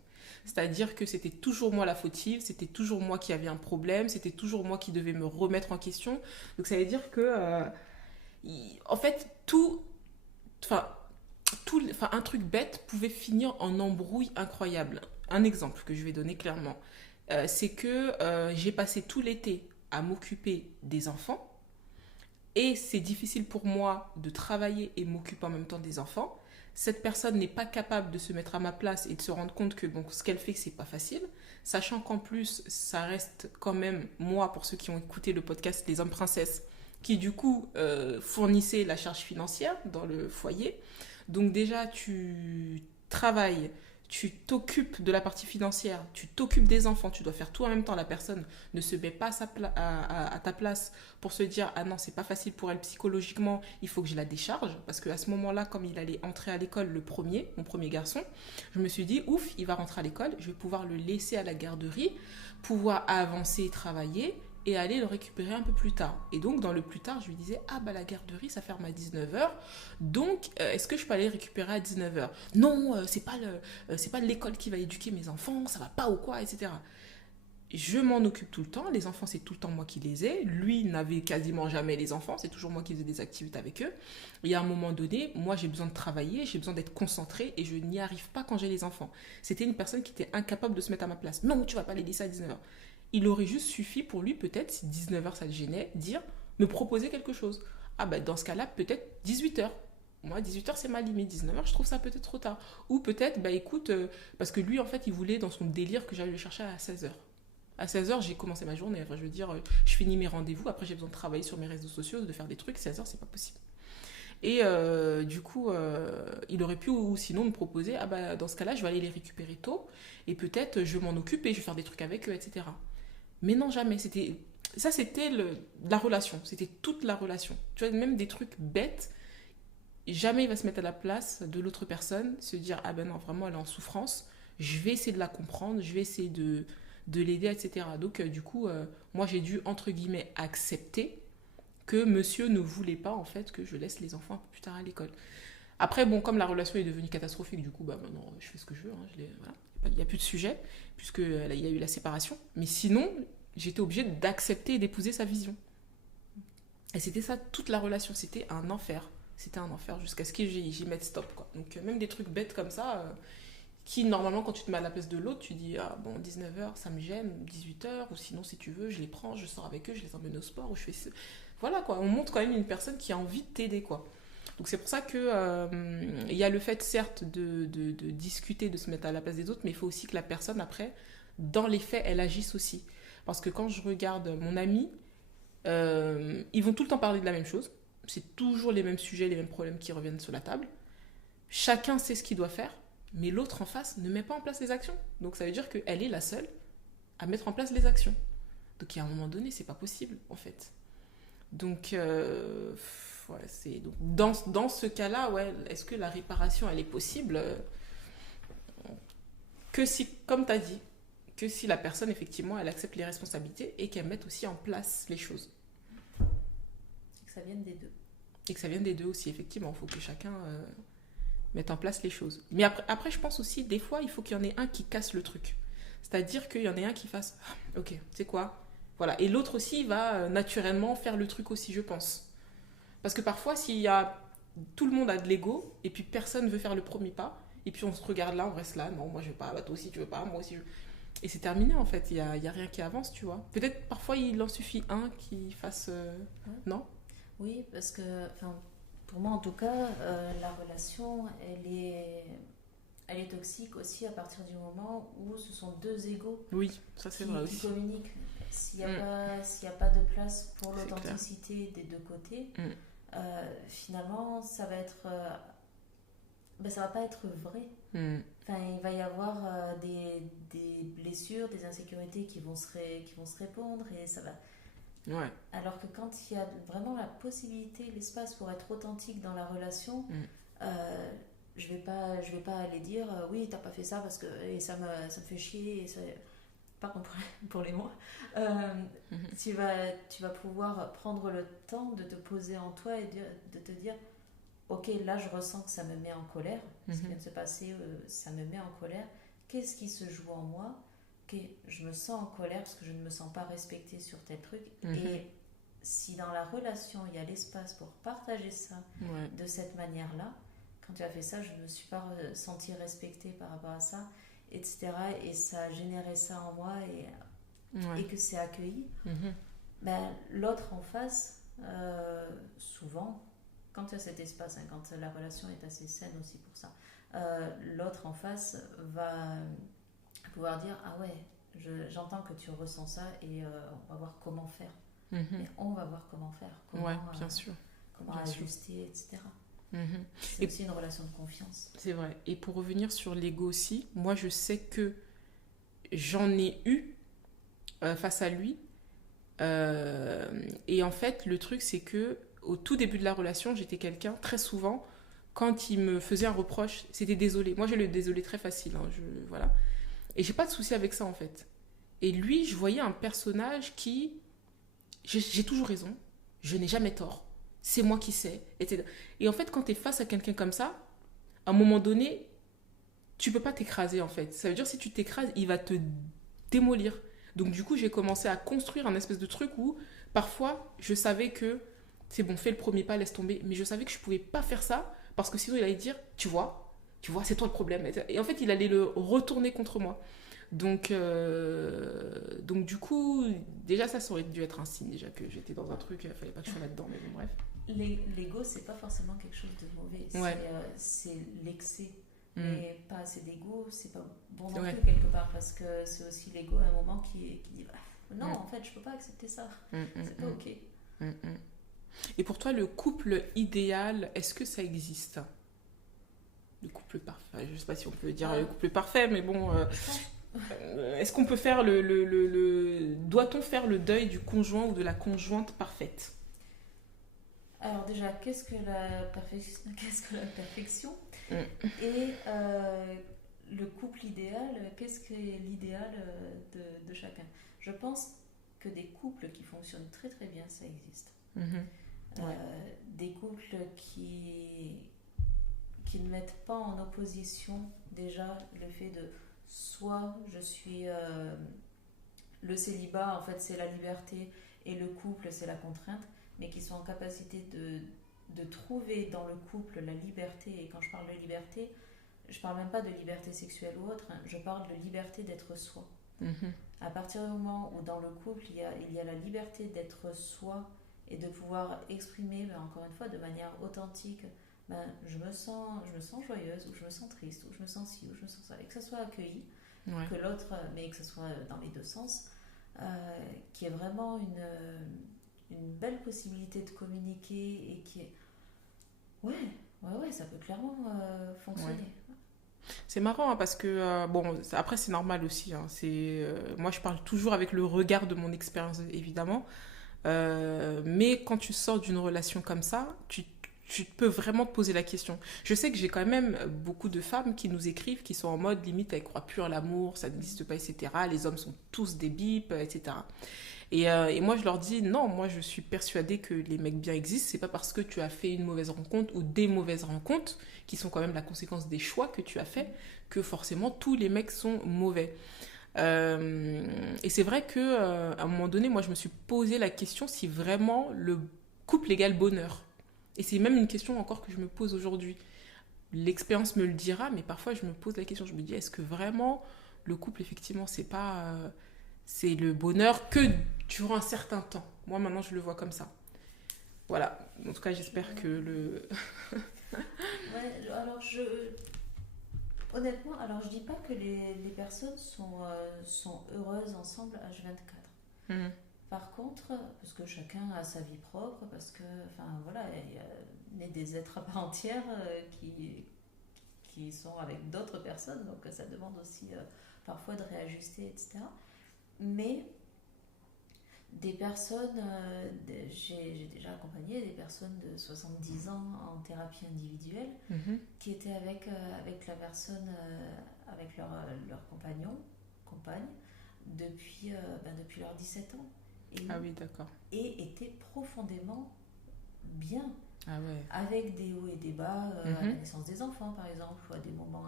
C'est-à-dire que c'était toujours moi la fautive, c'était toujours moi qui avais un problème, c'était toujours moi qui devais me remettre en question. Donc ça veut dire que, en fait, un truc bête pouvait finir en embrouille incroyable. Un exemple que je vais donner clairement, c'est que j'ai passé tout l'été à m'occuper des enfants et c'est difficile pour moi de travailler et m'occuper en même temps des enfants. Cette personne n'est pas capable de se mettre à ma place et de se rendre compte que bon, ce qu'elle fait, c'est pas facile. Sachant qu'en plus, ça reste quand même, moi, pour ceux qui ont écouté le podcast Les Hommes Princesses, qui du coup fournissait la charge financière dans le foyer. Donc déjà, tu travailles, tu t'occupes de la partie financière, tu t'occupes des enfants, tu dois faire tout en même temps. La personne ne se met pas à ta place pour se dire ah non, c'est pas facile pour elle psychologiquement, il faut que je la décharge. Parce qu'à ce moment-là, comme il allait entrer à l'école, mon premier garçon, je me suis dit ouf, il va rentrer à l'école, je vais pouvoir le laisser à la garderie, pouvoir avancer, travailler et aller le récupérer un peu plus tard. Et donc, dans le plus tard, je lui disais, ah bah la garderie, ça ferme à 19h, donc est-ce que je peux aller récupérer à 19h? Non, c'est pas l'école qui va éduquer mes enfants, ça va pas ou quoi, etc. Je m'en occupe tout le temps, les enfants c'est tout le temps moi qui les ai, lui n'avait quasiment jamais les enfants, c'est toujours moi qui faisais des activités avec eux. Et à un moment donné, moi j'ai besoin de travailler, j'ai besoin d'être concentrée et je n'y arrive pas quand j'ai les enfants. C'était une personne qui était incapable de se mettre à ma place. Non, tu vas pas les laisser à 19h. Il aurait juste suffi pour lui, peut-être, si 19h ça le gênait, me proposer quelque chose. Ah bah dans ce cas-là, peut-être 18h. Moi, 18h c'est ma limite, 19h je trouve ça peut-être trop tard. Ou peut-être, bah écoute, parce que lui en fait il voulait dans son délire que j'aille le chercher à 16h. À 16h j'ai commencé ma journée, enfin je veux dire, je finis mes rendez-vous, après j'ai besoin de travailler sur mes réseaux sociaux, de faire des trucs, 16h c'est pas possible. Et du coup, il aurait pu ou sinon me proposer, ah bah dans ce cas-là je vais aller les récupérer tôt, et peut-être je m'en occupe et je vais faire des trucs avec eux, etc. Mais non, jamais. C'était la relation. C'était toute la relation. Tu vois, même des trucs bêtes, jamais il va se mettre à la place de l'autre personne, se dire, ah ben non, vraiment, elle est en souffrance. Je vais essayer de la comprendre, je vais essayer de l'aider, etc. Donc, du coup, moi, j'ai dû, entre guillemets, accepter que monsieur ne voulait pas, en fait, que je laisse les enfants un peu plus tard à l'école. Après, bon, comme la relation est devenue catastrophique, du coup, bah maintenant, je fais ce que je veux. Hein, voilà. Il n'y a plus de sujet, puisqu'il y a eu la séparation. Mais sinon, j'étais obligée d'accepter et d'épouser sa vision. Et c'était ça, toute la relation. C'était un enfer. C'était un enfer jusqu'à ce que j'y mette stop, quoi. Donc, même des trucs bêtes comme ça, qui, normalement, quand tu te mets à la place de l'autre, tu dis, ah bon, 19h, ça me gêne, 18h, ou sinon, si tu veux, je les prends, je sors avec eux, je les emmène au sport, ou je fais... Voilà, quoi. On montre quand même une personne qui a envie de t'aider, quoi. Donc c'est pour ça que il y a le fait certes de discuter, de se mettre à la place des autres, mais il faut aussi que la personne après, dans les faits, elle agisse aussi. Parce que quand je regarde mon ami, ils vont tout le temps parler de la même chose. C'est toujours les mêmes sujets, les mêmes problèmes qui reviennent sur la table. Chacun sait ce qu'il doit faire, mais l'autre en face ne met pas en place les actions. Donc ça veut dire qu'elle est la seule à mettre en place les actions. Donc à un moment donné, c'est pas possible en fait. Donc ouais, c'est donc dans ce cas-là, ouais, est-ce que la réparation elle est possible que si, comme tu as dit, que si la personne effectivement elle accepte les responsabilités et qu'elle mette aussi en place les choses. Et que ça vienne des deux. Et que ça vienne des deux aussi, effectivement. Il faut que chacun mettre en place les choses. Mais après, je pense aussi, des fois, il faut qu'il y en ait un qui casse le truc. C'est-à-dire qu'il y en ait un qui fasse, ah, ok, tu sais quoi, voilà. Et l'autre aussi va naturellement faire le truc aussi, je pense. Parce que parfois, s'il y a tout le monde a de l'ego et puis personne veut faire le premier pas et puis on se regarde là, on reste là, non, moi je veux pas, bah, toi aussi tu veux pas, moi aussi je veux. Et c'est terminé en fait, il y a rien qui avance, tu vois. Peut-être parfois il en suffit un qui fasse. Ouais. Non. Oui, parce que, enfin, pour moi en tout cas, la relation, elle est toxique aussi à partir du moment où ce sont deux égos Oui, ça c'est vrai qui aussi. communiquent. S'il n'y a, s'il y a pas de place pour C'est clair. l'authenticité des deux côtés, Mm. finalement, ça va être, ça va pas être vrai. Mm. Enfin, il va y avoir des blessures, des insécurités qui vont se répondre et ça va. Ouais. Alors que quand il y a vraiment la possibilité, l'espace pour être authentique dans la relation, je vais pas aller dire oui, t'as pas fait ça parce que et ça me fait chier. Et ça, pardon pour les mots. Tu vas pouvoir prendre le temps de te poser en toi et de te dire ok, là je ressens que ça me met en colère. Ce qui vient de se passer, ça me met en colère. Qu'est-ce qui se joue en moi? Ok, je me sens en colère parce que je ne me sens pas respectée sur tel truc. Et si dans la relation il y a l'espace pour partager ça de cette manière-là, quand tu as fait ça, je ne me suis pas sentie respectée par rapport à ça, etc. Et ça a généré ça en moi et que c'est accueilli. L'autre en face, souvent, quand il y a cet espace, hein, quand la relation est assez saine aussi pour ça, l'autre en face va pouvoir dire ah ouais, j'entends que tu ressens ça et on va voir comment faire. Et on va voir comment faire, comment, bien sûr. comment bien ajuster, sûr. Etc. C'est Et aussi une relation de confiance. C'est vrai. Et pour revenir sur l'ego aussi, moi je sais que j'en ai eu face à lui. Et en fait, le truc c'est que au tout début de la relation, j'étais quelqu'un, très souvent, quand il me faisait un reproche, c'était désolé. Moi j'ai le désolé très facile. Voilà. Et j'ai pas de souci avec ça en fait. Et lui, je voyais un personnage qui... J'ai toujours raison, je n'ai jamais tort, c'est moi qui sais, etc. Et en fait, quand tu es face à quelqu'un comme ça, à un moment donné, tu peux pas t'écraser en fait. Ça veut dire si tu t'écrases, il va te démolir. Donc du coup, j'ai commencé à construire un espèce de truc où parfois, je savais que c'est bon, fais le premier pas, laisse tomber. Mais je savais que je pouvais pas faire ça parce que sinon il allait dire, tu vois, c'est toi le problème. Et en fait, il allait le retourner contre moi. Donc du coup, déjà ça aurait dû être un signe déjà que j'étais dans un truc, il fallait pas que je sois là-dedans, mais bon bref. L'ego, c'est pas forcément quelque chose de mauvais, c'est l'excès. Mais pas assez d'ego, c'est pas bon non plus quelque part, parce que c'est aussi l'ego à un moment qui dit non, en fait, je peux pas accepter ça, c'est pas ok. Et pour toi, le couple idéal, est-ce que ça existe? Le couple parfait, je sais pas si on peut dire le couple parfait, mais bon... est-ce qu'on peut faire doit-on faire le deuil du conjoint ou de la conjointe parfaite? Alors déjà, qu'est-ce que la perfection et le couple idéal, qu'est-ce que l'idéal de chacun? Je pense que des couples qui fonctionnent très très bien, ça existe. Des couples qui ne mettent pas en opposition déjà le fait de soit je suis le célibat, en fait c'est la liberté et le couple c'est la contrainte, mais qui sont en capacité de trouver dans le couple la liberté. Et quand je parle de liberté, je parle même pas de liberté sexuelle ou autre, hein, je parle de liberté d'être soi. À partir du moment où dans le couple il y a la liberté d'être soi et de pouvoir exprimer, encore une fois de manière authentique, je me sens joyeuse, ou je me sens triste, ou je me sens ci, ou je me sens ça, et que ça soit accueilli, que l'autre, mais que ce soit dans les deux sens, qui est vraiment une belle possibilité de communiquer et qui est... Ouais, ça peut clairement fonctionner. C'est marrant hein, parce que, bon, après c'est normal aussi, hein, moi je parle toujours avec le regard de mon expérience évidemment, mais quand tu sors d'une relation comme ça, tu peux vraiment te poser la question. Je sais que j'ai quand même beaucoup de femmes qui nous écrivent, qui sont en mode limite, elles croient plus en l'amour, ça n'existe pas, etc. Les hommes sont tous des bips, etc. Et moi, je leur dis, non, moi, je suis persuadée que les mecs bien existent. C'est pas parce que tu as fait une mauvaise rencontre ou des mauvaises rencontres, qui sont quand même la conséquence des choix que tu as fait, que forcément tous les mecs sont mauvais. Et c'est vrai que à un moment donné, moi, je me suis posé la question si vraiment le couple égale bonheur. Et c'est même une question encore que je me pose aujourd'hui. L'expérience me le dira, mais parfois je me pose la question, je me dis, est-ce que vraiment le couple, effectivement, c'est le bonheur que durant un certain temps. Moi, maintenant, je le vois comme ça. Voilà. En tout cas, j'espère que le... Ouais, alors honnêtement, alors je dis pas que les personnes sont heureuses ensemble H24. Mhm. Par contre, parce que chacun a sa vie propre, parce que, enfin voilà, on est des êtres à part entière qui sont avec d'autres personnes, donc ça demande aussi parfois de réajuster, etc. Mais des personnes, j'ai déjà accompagné des personnes de 70 ans en thérapie individuelle Mhm. qui étaient avec la personne, avec leur compagnon, compagne, depuis leurs 17 ans. Et, Ah oui, d'accord. et étaient profondément bien, Ah ouais. avec des hauts et des bas, à la Mhm. naissance des enfants par exemple, ou à des moments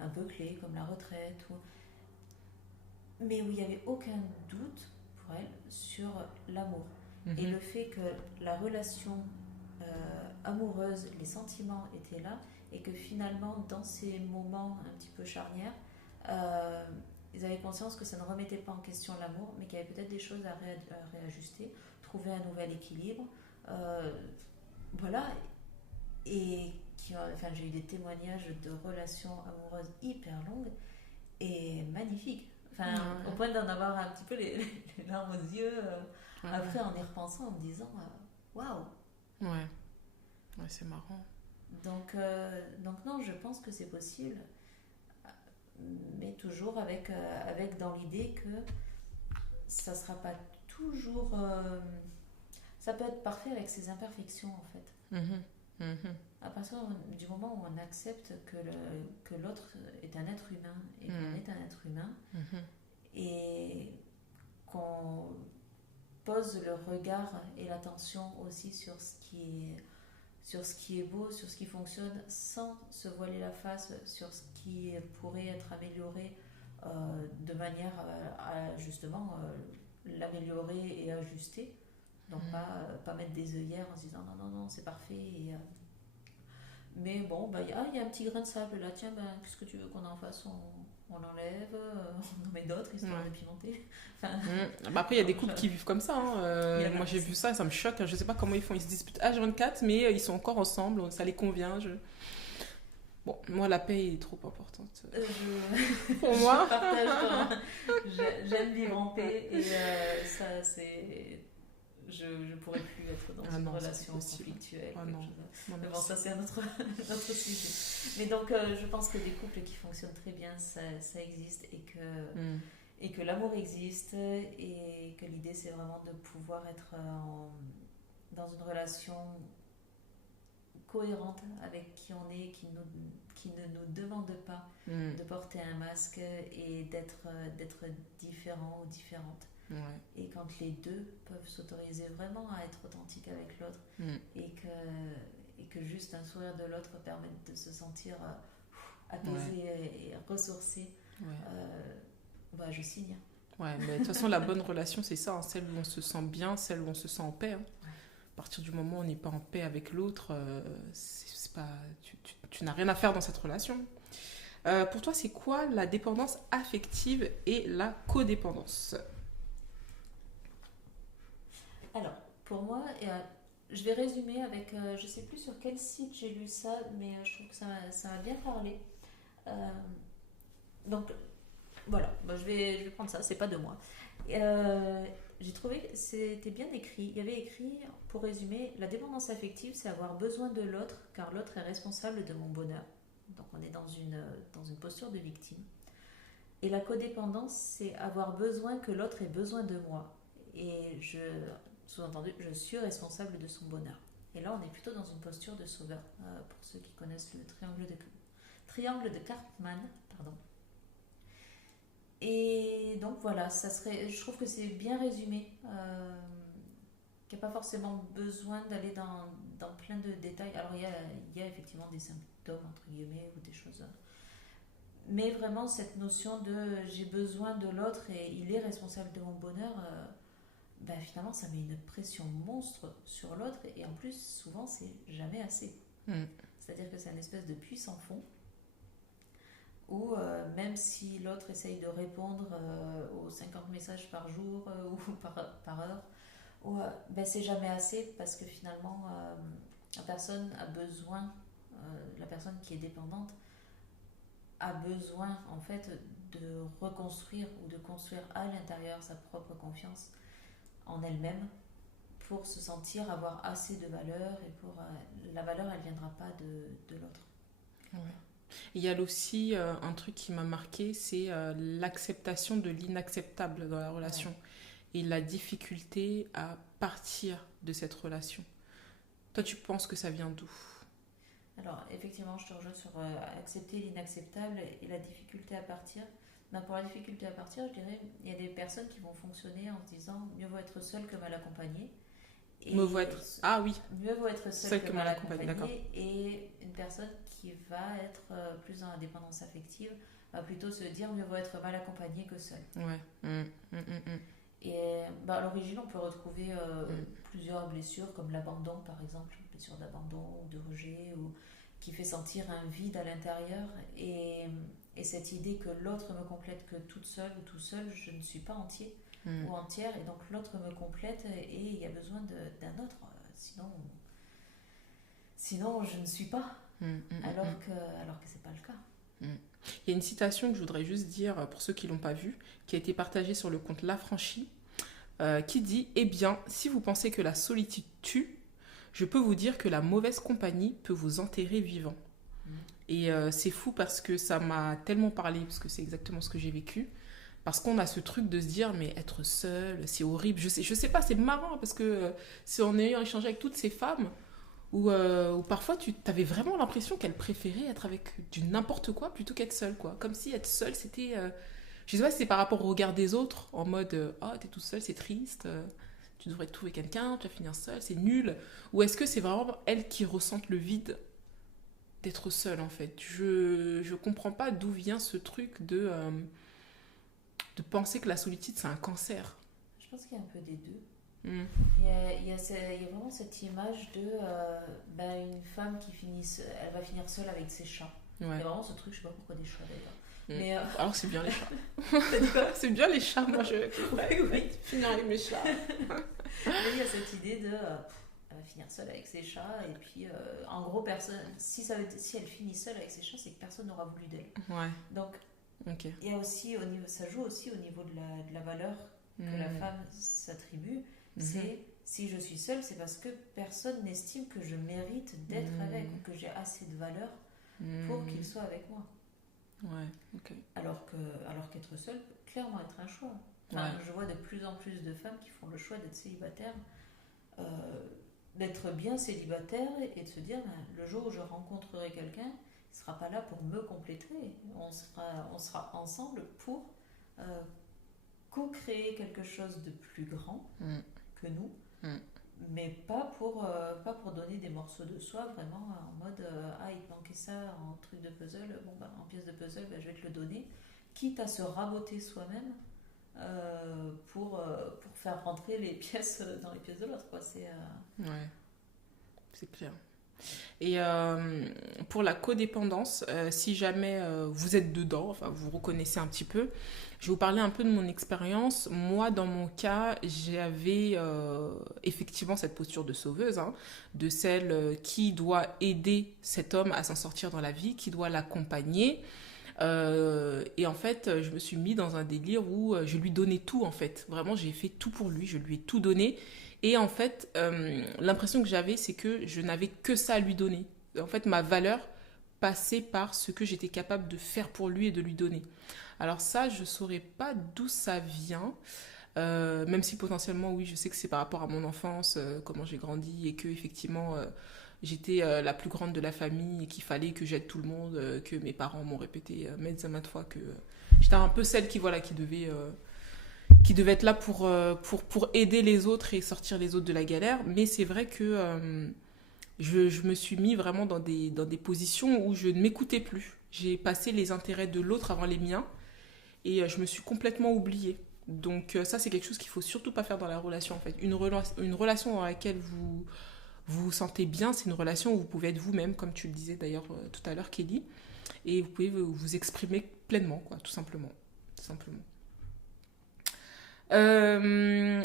un peu clés comme la retraite, mais où il n'y avait aucun doute pour elle sur l'amour. Et Mhm. le fait que la relation amoureuse, les sentiments étaient là, et que finalement, dans ces moments un petit peu charnières, euh, ils avaient conscience que ça ne remettait pas en question l'amour, mais qu'il y avait peut-être des choses à réajuster, trouver un nouvel équilibre. Euh, voilà. Et enfin, j'ai eu des témoignages de relations amoureuses hyper longues et magnifiques. Enfin, au Ouais. point d'en avoir un petit peu les larmes aux yeux Ouais. après en y repensant, en me disant waouh! Ouais. Ouais, c'est marrant. Donc non, je pense que c'est possible, mais toujours avec dans l'idée que ça sera pas toujours. Ça peut être parfait avec ses imperfections en fait. Mhm. Mhm. À partir du moment où on accepte que l'autre est un être humain et qu'on Mhm. est un être humain Mhm. et qu'on pose le regard et l'attention aussi sur ce qui est beau, sur ce qui fonctionne, sans se voiler la face sur ce qui pourrait être amélioré de manière à justement l'améliorer et ajuster. Donc pas mettre des œillères en se disant non, non, non, c'est parfait. Mais bon, bah, y a un petit grain de sable là, tiens, bah, qu'est-ce que tu veux qu'on en fasse, on l'enlève, on en met d'autres histoire de Ouais. pimenter. Enfin, Bah après, il y a des couples qui vivent comme ça, hein. il y en Moi, a, j'ai vu ça, ça me choque. Je sais pas comment ils font. Ils se disputent H24, mais ils sont encore ensemble. Ça les convient. Bon, moi, la paix est trop importante pour je moi. partage j'aime vivre en paix et ça c'est je pourrais plus être dans Ah une non, c'est plus relation possible. conflictuelle, Ah quelque non. chose. Non, Mais bon, merci. ça c'est un autre, un autre sujet. Mais donc je pense que des couples qui fonctionnent très bien, ça existe Hmm. et que l'amour existe et que l'idée c'est vraiment de pouvoir être dans une relation cohérente avec qui on est, qui ne nous demande pas Hmm. de porter un masque et d'être différent ou différente. Ouais. Et quand les deux peuvent s'autoriser vraiment à être authentiques avec l'autre Hmm. et que juste un sourire de l'autre permette de se sentir Ouais. apaisé et ressourcé, Ouais. bah, je signe. Ouais, mais de toute façon, la bonne relation, c'est ça, hein, celle où on se sent bien, celle où on se sent en paix, hein. À partir du moment où on n'est pas en paix avec l'autre, c'est pas, tu n'as rien à faire dans cette relation. Pour toi, c'est quoi la dépendance affective et la codépendance? Alors, pour moi, je vais résumer avec, je sais plus sur quel site j'ai lu ça, mais je trouve que ça m'a bien parlé. Euh, donc, voilà, bah, je vais prendre ça, c'est pas de moi. J'ai trouvé que c'était bien écrit. Il y avait écrit, pour résumer, la dépendance affective, c'est avoir besoin de l'autre, car l'autre est responsable de mon bonheur. Donc on est dans une posture de victime. Et la codépendance, c'est avoir besoin que l'autre ait besoin de moi. Et sous-entendu, je suis responsable de son bonheur. Et là, on est plutôt dans une posture de sauveur. Pour ceux qui connaissent le triangle de Karpman, pardon. Et donc voilà, je trouve que c'est bien résumé, qu'il n'y a pas forcément besoin d'aller dans plein de détails. Alors il y a effectivement des symptômes, entre guillemets, ou des choses. Mais vraiment, cette notion de j'ai besoin de l'autre et il est responsable de mon bonheur, finalement, ça met une pression monstre sur l'autre. Et en plus, souvent, c'est jamais assez. C'est-à-dire que c'est une espèce de puits sans fond où même si l'autre essaye de répondre aux 50 messages par jour ou par heure, c'est jamais assez parce que finalement, la personne a besoin, la personne qui est dépendante a besoin en fait de reconstruire ou de construire à l'intérieur sa propre confiance en elle-même pour se sentir avoir assez de valeur et pour la valeur elle viendra pas de l'autre. Ouais. Il y a aussi un truc qui m'a marqué, c'est l'acceptation de l'inacceptable dans la relation et la difficulté à partir de cette relation. Toi, tu penses que ça vient d'où? Alors, effectivement, je te rejoins sur accepter l'inacceptable et la difficulté à partir. Pour la difficulté à partir, je dirais, il y a des personnes qui vont fonctionner en se disant mieux vaut être seul que mal accompagné. Mieux vaut être... Ah oui. Mieux vaut être seul que mal accompagné. Et une personne qui va être plus dans la dépendance affective va plutôt se dire mieux vaut être mal accompagné que seul. Ouais. Et à l'origine, on peut retrouver plusieurs blessures comme l'abandon, par exemple, blessure d'abandon ou de rejet, ou qui fait sentir un vide à l'intérieur. Et cette idée que l'autre me complète, que toute seule ou tout seul, je ne suis pas entier ou entière, et donc l'autre me complète et il y a besoin d'un autre, sinon je ne suis pas, alors que c'est pas le cas. Il y a une citation que je voudrais juste dire pour ceux qui l'ont pas vue, qui a été partagée sur le compte L'Affranchi, qui dit « Eh bien, si vous pensez que la solitude tue, je peux vous dire que la mauvaise compagnie peut vous enterrer vivant. » Et c'est fou parce que ça m'a tellement parlé, parce que c'est exactement ce que j'ai vécu. Parce qu'on a ce truc de se dire, mais être seul, c'est horrible. Je sais pas, c'est marrant parce que c'est en ayant échangé avec toutes ces femmes où parfois tu avais vraiment l'impression qu'elles préféraient être avec du n'importe quoi plutôt qu'être seule, quoi. Comme si être seule, c'était... je sais pas si c'est par rapport au regard des autres, en mode, oh, t'es toute seule, c'est triste, tu devrais trouver quelqu'un, tu vas finir seule, c'est nul. Ou est-ce que c'est vraiment elles qui ressentent le vide d'être seule, en fait? Je comprends pas d'où vient ce truc de penser que la solitude, c'est un cancer. Je pense qu'il y a un peu des deux. Il y a vraiment cette image de une femme elle va finir seule avec ses chats. Il y a vraiment ce truc, je sais pas pourquoi des chats d'ailleurs. Mais alors c'est bien les chats. C'est bien les chats, moi je vais finir avec mes chats. Mais il y a cette idée de elle va finir seule avec ses chats et puis en gros personne, si elle finit seule avec ses chats, c'est que personne n'aura voulu d'elle. Donc il y a aussi ça joue aussi au niveau de la valeur que la femme s'attribue. C'est si je suis seule, c'est parce que personne n'estime que je mérite d'être avec ou que j'ai assez de valeur pour qu'il soit avec moi. Alors qu'être seule peut clairement être un choix. Je vois de plus en plus de femmes qui font le choix d'être célibataires, d'être bien célibataire et de se dire le jour où je rencontrerai quelqu'un, il ne sera pas là pour me compléter. On sera ensemble pour co-créer quelque chose de plus grand que nous, mais pas pour donner des morceaux de soi, vraiment en mode il te manquait ça en truc de puzzle, en pièce de puzzle, je vais te le donner, quitte à se raboter soi-même pour faire rentrer les pièces dans les pièces de l'autre, quoi. C'est clair. Et pour la codépendance, si jamais vous êtes dedans, enfin vous reconnaissez un petit peu, je vais vous parler un peu de mon expérience. Moi, dans mon cas, j'avais effectivement cette posture de sauveuse, de celle qui doit aider cet homme à s'en sortir dans la vie, qui doit l'accompagner. Et en fait, je me suis mis dans un délire où je lui donnais tout, en fait. Vraiment, j'ai fait tout pour lui, je lui ai tout donné. Et en fait, l'impression que j'avais, c'est que je n'avais que ça à lui donner. En fait, ma valeur passait par ce que j'étais capable de faire pour lui et de lui donner. Alors ça, je ne saurais pas d'où ça vient, même si potentiellement, oui, je sais que c'est par rapport à mon enfance, comment j'ai grandi et que effectivement, j'étais la plus grande de la famille et qu'il fallait que j'aide tout le monde, que mes parents m'ont répété maintes et maintes fois que j'étais un peu celle qui devait être là pour aider les autres et sortir les autres de la galère. Mais c'est vrai que je me suis mis vraiment dans des positions où je ne m'écoutais plus. J'ai passé les intérêts de l'autre avant les miens et je me suis complètement oubliée. Donc ça, c'est quelque chose qu'il faut surtout pas faire dans la relation en fait. Une relation dans laquelle vous sentez bien, c'est une relation où vous pouvez être vous-même, comme tu le disais d'ailleurs tout à l'heure, Kelly, et vous pouvez vous exprimer pleinement, quoi, tout simplement. Tout simplement.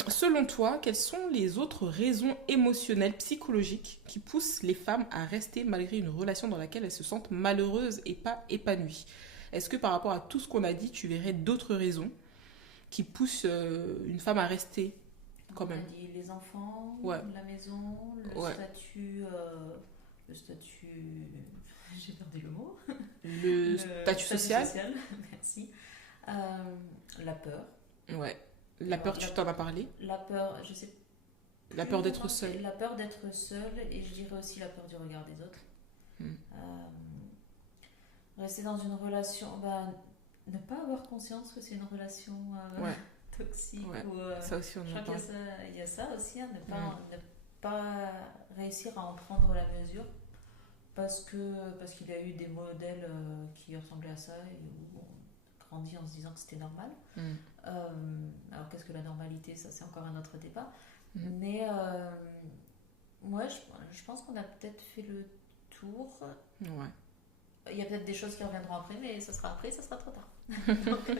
Selon toi, quelles sont les autres raisons émotionnelles, psychologiques qui poussent les femmes à rester malgré une relation dans laquelle elles se sentent malheureuses et pas épanouies? Est-ce que par rapport à tout ce qu'on a dit, tu verrais d'autres raisons qui poussent une femme à rester quand On a même? dit les enfants, Ouais, la maison, ouais. le statut, j'ai perdu le mot, Le le statut statut social? social, merci. Euh, la peur. Ouais. La Alors, peur, tu t'en as parlé. la peur, je sais La plus peur d'être comment seule. c'est, la peur d'être seule et je dirais aussi la peur du regard des autres. Hmm. Euh, Rester dans une relation, ne pas avoir conscience que c'est une relation Ouais, toxique ouais. ou Ça aussi, on je en crois parle. il y a ça aussi, hein, Hmm. ne pas réussir à en prendre la mesure parce qu'il y a eu des modèles qui ressemblaient à ça et où on grandit en se disant que c'était normal. Hmm. Alors qu'est-ce que la normalité, ça c'est encore un autre débat. Hmm. Mais moi je pense qu'on a peut-être fait le tour. Ouais. Il y a peut-être des choses qui reviendront après, mais ça sera après, ça sera trop tard. Donc,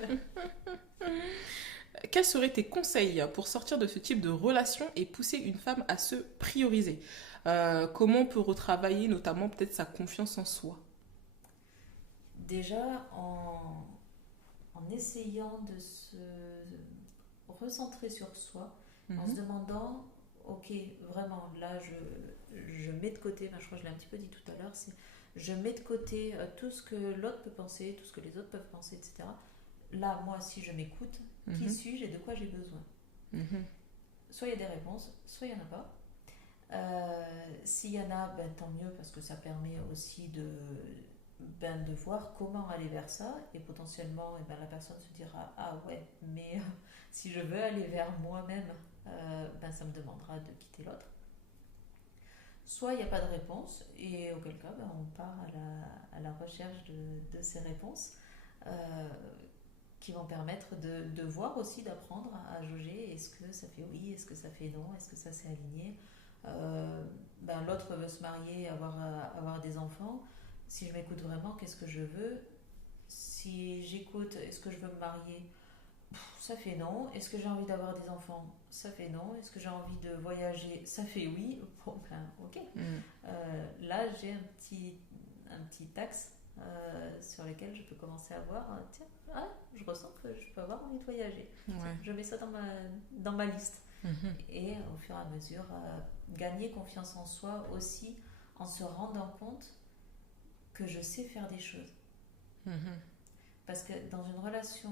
Quels seraient tes conseils pour sortir de ce type de relation et pousser une femme à se prioriser? Comment on peut retravailler notamment peut-être sa confiance en soi? déjà en essayant de se recentrer sur soi, en se Mhm. demandant, ok, vraiment, là je mets de côté, je crois que je l'ai un petit peu dit tout à l'heure, c'est je mets de côté tout ce que l'autre peut penser, tout ce que les autres peuvent penser, etc. Là, moi, si je m'écoute, qui Mhm. suis-je et de quoi j'ai besoin? Mhm. Soit il y a des réponses, soit il n'y en a pas. S'il y en a, tant mieux parce que ça permet aussi de voir comment aller vers ça et potentiellement la personne se dira ah ouais mais si je veux aller vers moi-même ça me demandera de quitter l'autre. Soit il n'y a pas de réponse et auquel cas on part à la recherche de ces réponses euh, qui vont permettre de voir aussi, d'apprendre à jauger est-ce que ça fait oui, est-ce que ça fait non, est-ce que ça s'est aligné. L'autre veut se marier, avoir des enfants. Si je m'écoute vraiment, qu'est-ce que je veux? Si j'écoute, est-ce que je veux me marier? Ça fait non. Est-ce que j'ai envie d'avoir des enfants? Ça fait non. Est-ce que j'ai envie de voyager? Ça fait oui. Bon, ok. Mhm. Là, j'ai un petit axe sur lequel je peux commencer à voir. Tiens, je ressens que je peux avoir envie de voyager. Tiens, Ouais. je mets ça dans ma liste. Mhm. Et au fur et à mesure, gagner confiance en soi aussi en se rendant compte que je sais faire des choses. Mhm. Parce que dans une relation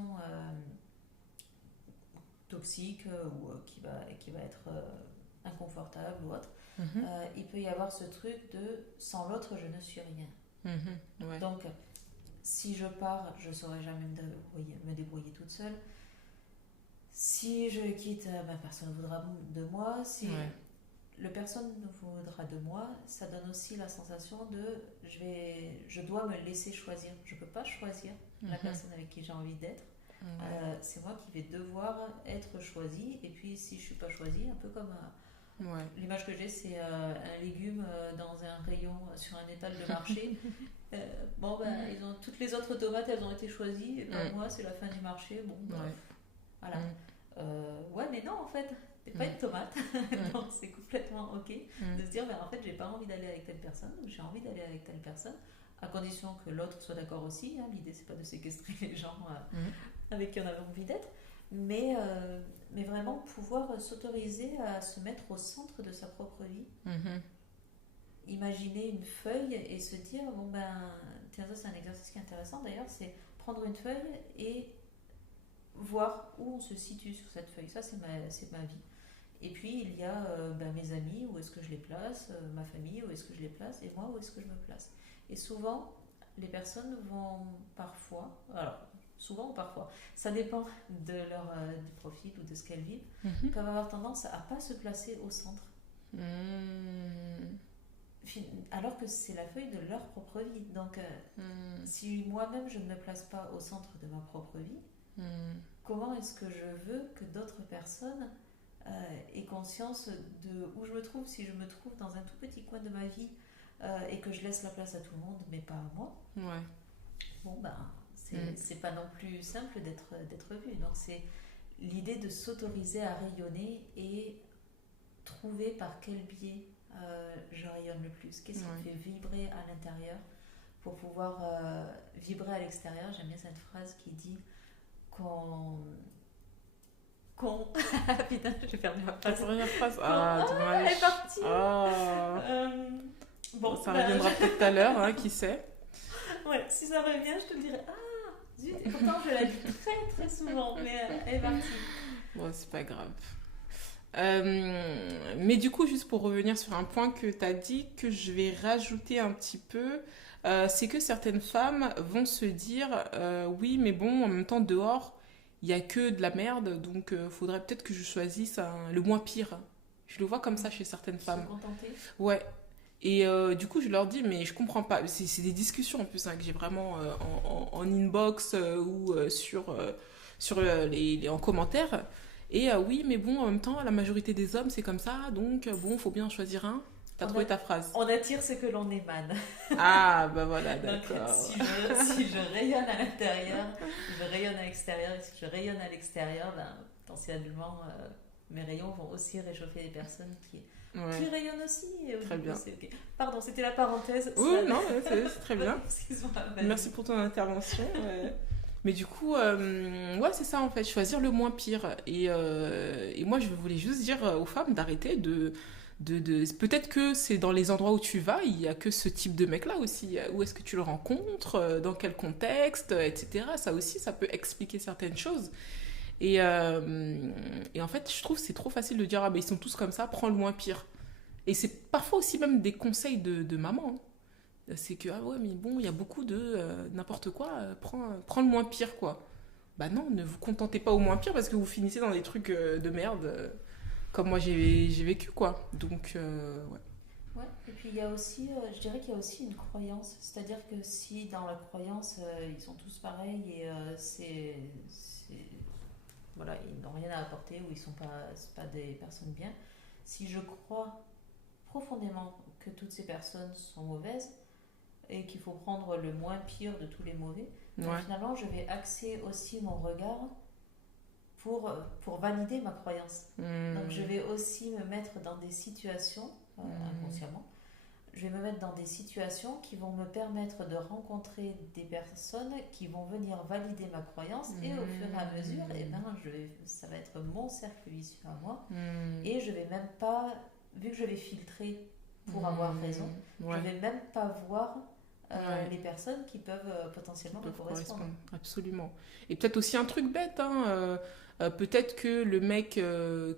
toxique ou qui va être inconfortable ou autre, Mhm. il peut y avoir ce truc de sans l'autre, je ne suis rien. Mhm. Ouais. Donc, si je pars, je ne saurais jamais me débrouiller toute seule. Si je quitte, personne ne voudra de moi. Si Ouais. le personne ne voudra de moi, ça donne aussi la sensation de je dois me laisser choisir. Je ne peux pas choisir la Mhm. personne avec qui j'ai envie d'être. Ouais. C'est moi qui vais devoir être choisie. Et puis si je ne suis pas choisie, un peu comme Ouais. l'image que j'ai, c'est un légume dans un rayon sur un étal de marché. Toutes les autres tomates, elles ont été choisies. Et Mm. moi, c'est la fin du marché. Bon, Ouais. voilà. Mm. Ouais, mais non, en fait, t'es pas Mm. une tomate. Mm. Donc, c'est complètement ok Mm. de se dire, en fait, j'ai pas envie d'aller avec telle personne, ou j'ai envie d'aller avec telle personne, à condition que l'autre soit d'accord aussi. Hein. L'idée, c'est pas de séquestrer les gens Mm. avec qui on avait envie d'être, mais vraiment pouvoir s'autoriser à se mettre au centre de sa propre vie. Mhm. Imaginer une feuille et se dire, tiens, ça c'est un exercice qui est intéressant d'ailleurs, c'est prendre une feuille et voir où on se situe sur cette feuille. Ça, c'est ma vie. Et puis il y a mes amis, où est-ce que je les place, ma famille, où est-ce que je les place, et moi, où est-ce que je me place. Et souvent, les personnes vont parfois, alors souvent ou parfois, ça dépend de leur du profil ou de ce qu'elles vivent, Mhm. peuvent avoir tendance à pas se placer au centre, Mhm. alors que c'est la feuille de leur propre vie. Donc Mhm. si moi-même je ne me place pas au centre de ma propre vie, Mhm. comment est-ce que je veux que d'autres personnes aient conscience de où je me trouve, si je me trouve dans un tout petit coin de ma vie et que je laisse la place à tout le monde, mais pas à moi, Ouais. bon ben Mhm. c'est pas non plus simple d'être vu. Donc c'est l'idée de s'autoriser à rayonner et trouver par quel biais je rayonne le plus. Qu'est-ce qui me Ouais. fait vibrer à l'intérieur pour pouvoir vibrer à l'extérieur. J'aime bien cette phrase qui dit qu'on putain, j'ai perdu ma Ta phrase. première phrase. Ah, Ah, elle est dommage. partie. Ah. Euh, Bon, bon, ça ben, reviendra peut-être tout à l'heure, hein, qui sait. ouais, si ça revient, je te le dirai. Ah, zut, et pourtant je la dis très très souvent, mais elle est partie. Bon, c'est pas grave. Mais du coup, juste pour revenir sur un point que tu as dit, que je vais rajouter un petit peu, c'est que certaines femmes vont se dire oui, mais bon, en même temps, dehors, il y a que de la merde, donc faudrait peut-être que je choisisse le moins pire. Je le vois comme ça chez certaines Se femmes. contenter. Ouais. Et du coup, je leur dis, mais je comprends pas. C'est des discussions en plus hein, que j'ai vraiment en inbox ou en commentaire. Et oui, mais bon, en même temps, la majorité des hommes, c'est comme ça. Donc, bon, faut bien en choisir un. T'as On, trouvé ta phrase. on attire ce que l'on émane. Ah, bah voilà, Donc d'accord. si je rayonne à l'intérieur, je rayonne à l'extérieur. Et si je rayonne à l'extérieur, ben, potentiellement, mes rayons vont aussi réchauffer les personnes qui Ouais, rayonnent aussi. Et du très coup, bien. ok. Pardon, c'était la parenthèse. Oui, non, c'est très bien. Excuse-moi. Merci pour ton intervention. Ouais. Mais du coup, ouais, c'est ça en fait, choisir le moins pire. Et moi, je voulais juste dire aux femmes d'arrêter peut-être que c'est dans les endroits où tu vas, il y a que ce type de mec-là aussi. Où est-ce que tu le rencontres, dans quel contexte, etc. Ça aussi, ça peut expliquer certaines choses. Et en fait, je trouve que c'est trop facile de dire, ah ben ils sont tous comme ça, prends le moins pire. Et c'est parfois aussi même des conseils de maman, hein. C'est que, ah ouais, mais bon, il y a beaucoup de n'importe quoi, prends le moins pire, quoi. Bah non, ne vous contentez pas au moins pire parce que vous finissez dans des trucs de merde, comme moi j'ai vécu, quoi. Donc, ouais. Ouais, et puis il y a aussi, je dirais qu'il y a aussi une croyance, c'est-à-dire que si dans la croyance ils sont tous pareils et voilà, ils n'ont rien à apporter ou ils sont pas, c'est pas des personnes bien, si je crois profondément que toutes ces personnes sont mauvaises et qu'il faut prendre le moins pire de tous les mauvais, ben Ouais. finalement je vais axer aussi mon regard pour valider ma croyance. Donc je Hmm. vais aussi me mettre dans des situations, Hmm. inconsciemment, je vais me mettre dans des situations qui vont me permettre de rencontrer des personnes qui vont venir valider ma croyance et au fur et à mesure, eh ben, ça va être mon cercle vicieux à moi Hmm. et je vais même pas, vu que je vais filtrer pour avoir raison, je Ouais. vais même pas voir Ouais. les personnes qui peuvent potentiellement me Peuvent correspondre. correspondre, absolument. Et peut-être aussi un truc bête, hein, peut-être que le mec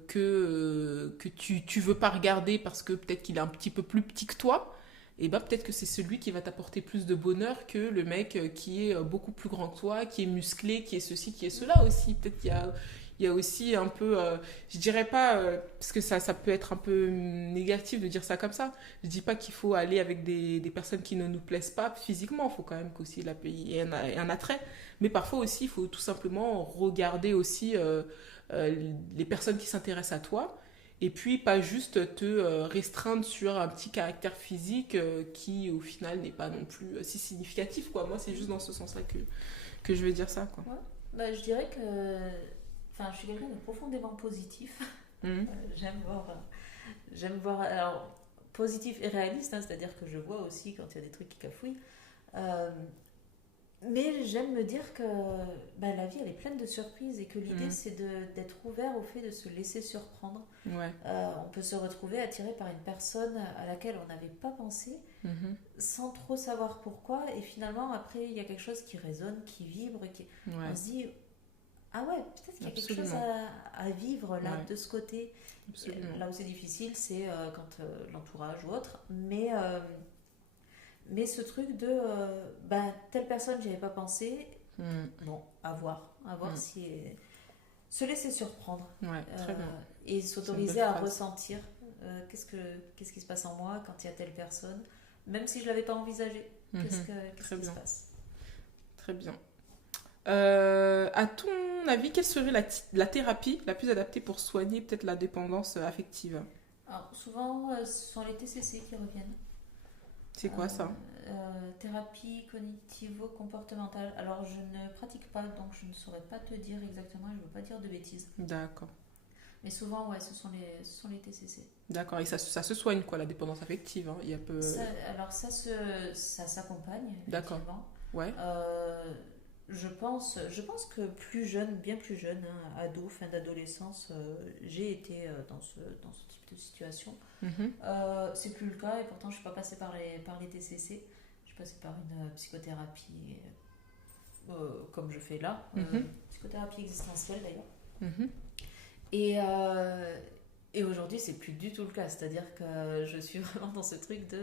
que tu veux pas regarder parce que peut-être qu'il est un petit peu plus petit que toi, et ben peut-être que c'est celui qui va t'apporter plus de bonheur que le mec qui est beaucoup plus grand que toi, qui est musclé, qui est ceci, qui est cela aussi. Peut-être il y a aussi un peu, je dirais pas, parce que ça peut être un peu négatif de dire ça comme ça. Je dis pas qu'il faut aller avec des personnes qui ne nous plaisent pas physiquement. Il faut quand même qu'aussi la pays ait un attrait. Mais parfois aussi, il faut tout simplement regarder aussi les personnes qui s'intéressent à toi. Et puis pas juste te restreindre sur un petit caractère physique qui au final n'est pas non plus si significatif, quoi. Moi, c'est juste dans ce sens-là que je vais dire ça, quoi. Ouais. Bah, je dirais que enfin, je suis quelqu'un de profondément positif. Mhm. J'aime voir, alors, positif et réaliste, hein, c'est-à-dire que je vois aussi quand il y a des trucs qui cafouillent. Euh, mais j'aime me dire que bah, la vie, elle est pleine de surprises et que l'idée, Mhm. c'est d'être ouvert au fait de se laisser surprendre. Ouais. On peut se retrouver attiré par une personne à laquelle on n'avait pas pensé, Mhm. sans trop savoir pourquoi, et finalement, après, il y a quelque chose qui résonne, qui vibre, Ouais. on se dit, Ah ouais, peut-être qu'il y a quelque chose Absolument. à vivre là, Ouais, de ce côté. absolument. Là où c'est difficile, c'est quand l'entourage ou autre. Mais ce truc de ben, telle personne, j'y avais pas pensé. Mm, Bon, à voir mm. si. Se laisser surprendre Ouais, très bien. et C'est une belle s'autoriser à phrase. ressentir qu'est-ce qui se passe en moi quand il y a telle personne, même si je l'avais pas envisagé. Mhm. Qu'est-ce Très qui se bien, passe? très bien. À ton avis, quelle serait la thérapie la plus adaptée pour soigner peut-être la dépendance affective? Alors, souvent, ce sont les TCC qui reviennent. C'est quoi ça? Thérapie cognitivo-comportementale. Alors, je ne pratique pas, donc je ne saurais pas te dire exactement, je ne veux pas dire de bêtises. D'accord. Mais souvent, ouais, ce sont les TCC. D'accord. Et ça se soigne, quoi, la dépendance affective, hein. Il y a peu... Ça, alors, ça s'accompagne, D'accord. effectivement. Ouais. Euh, je pense que plus jeune, bien plus jeune, hein, ado, fin d'adolescence, j'ai été dans ce type de situation. Mhm. C'est plus le cas et pourtant je suis pas passée par les TCC. Je suis passée par une psychothérapie comme je fais là, Mhm. psychothérapie existentielle d'ailleurs. Mhm. Et, et aujourd'hui c'est plus du tout le cas, c'est-à-dire que je suis vraiment dans ce truc de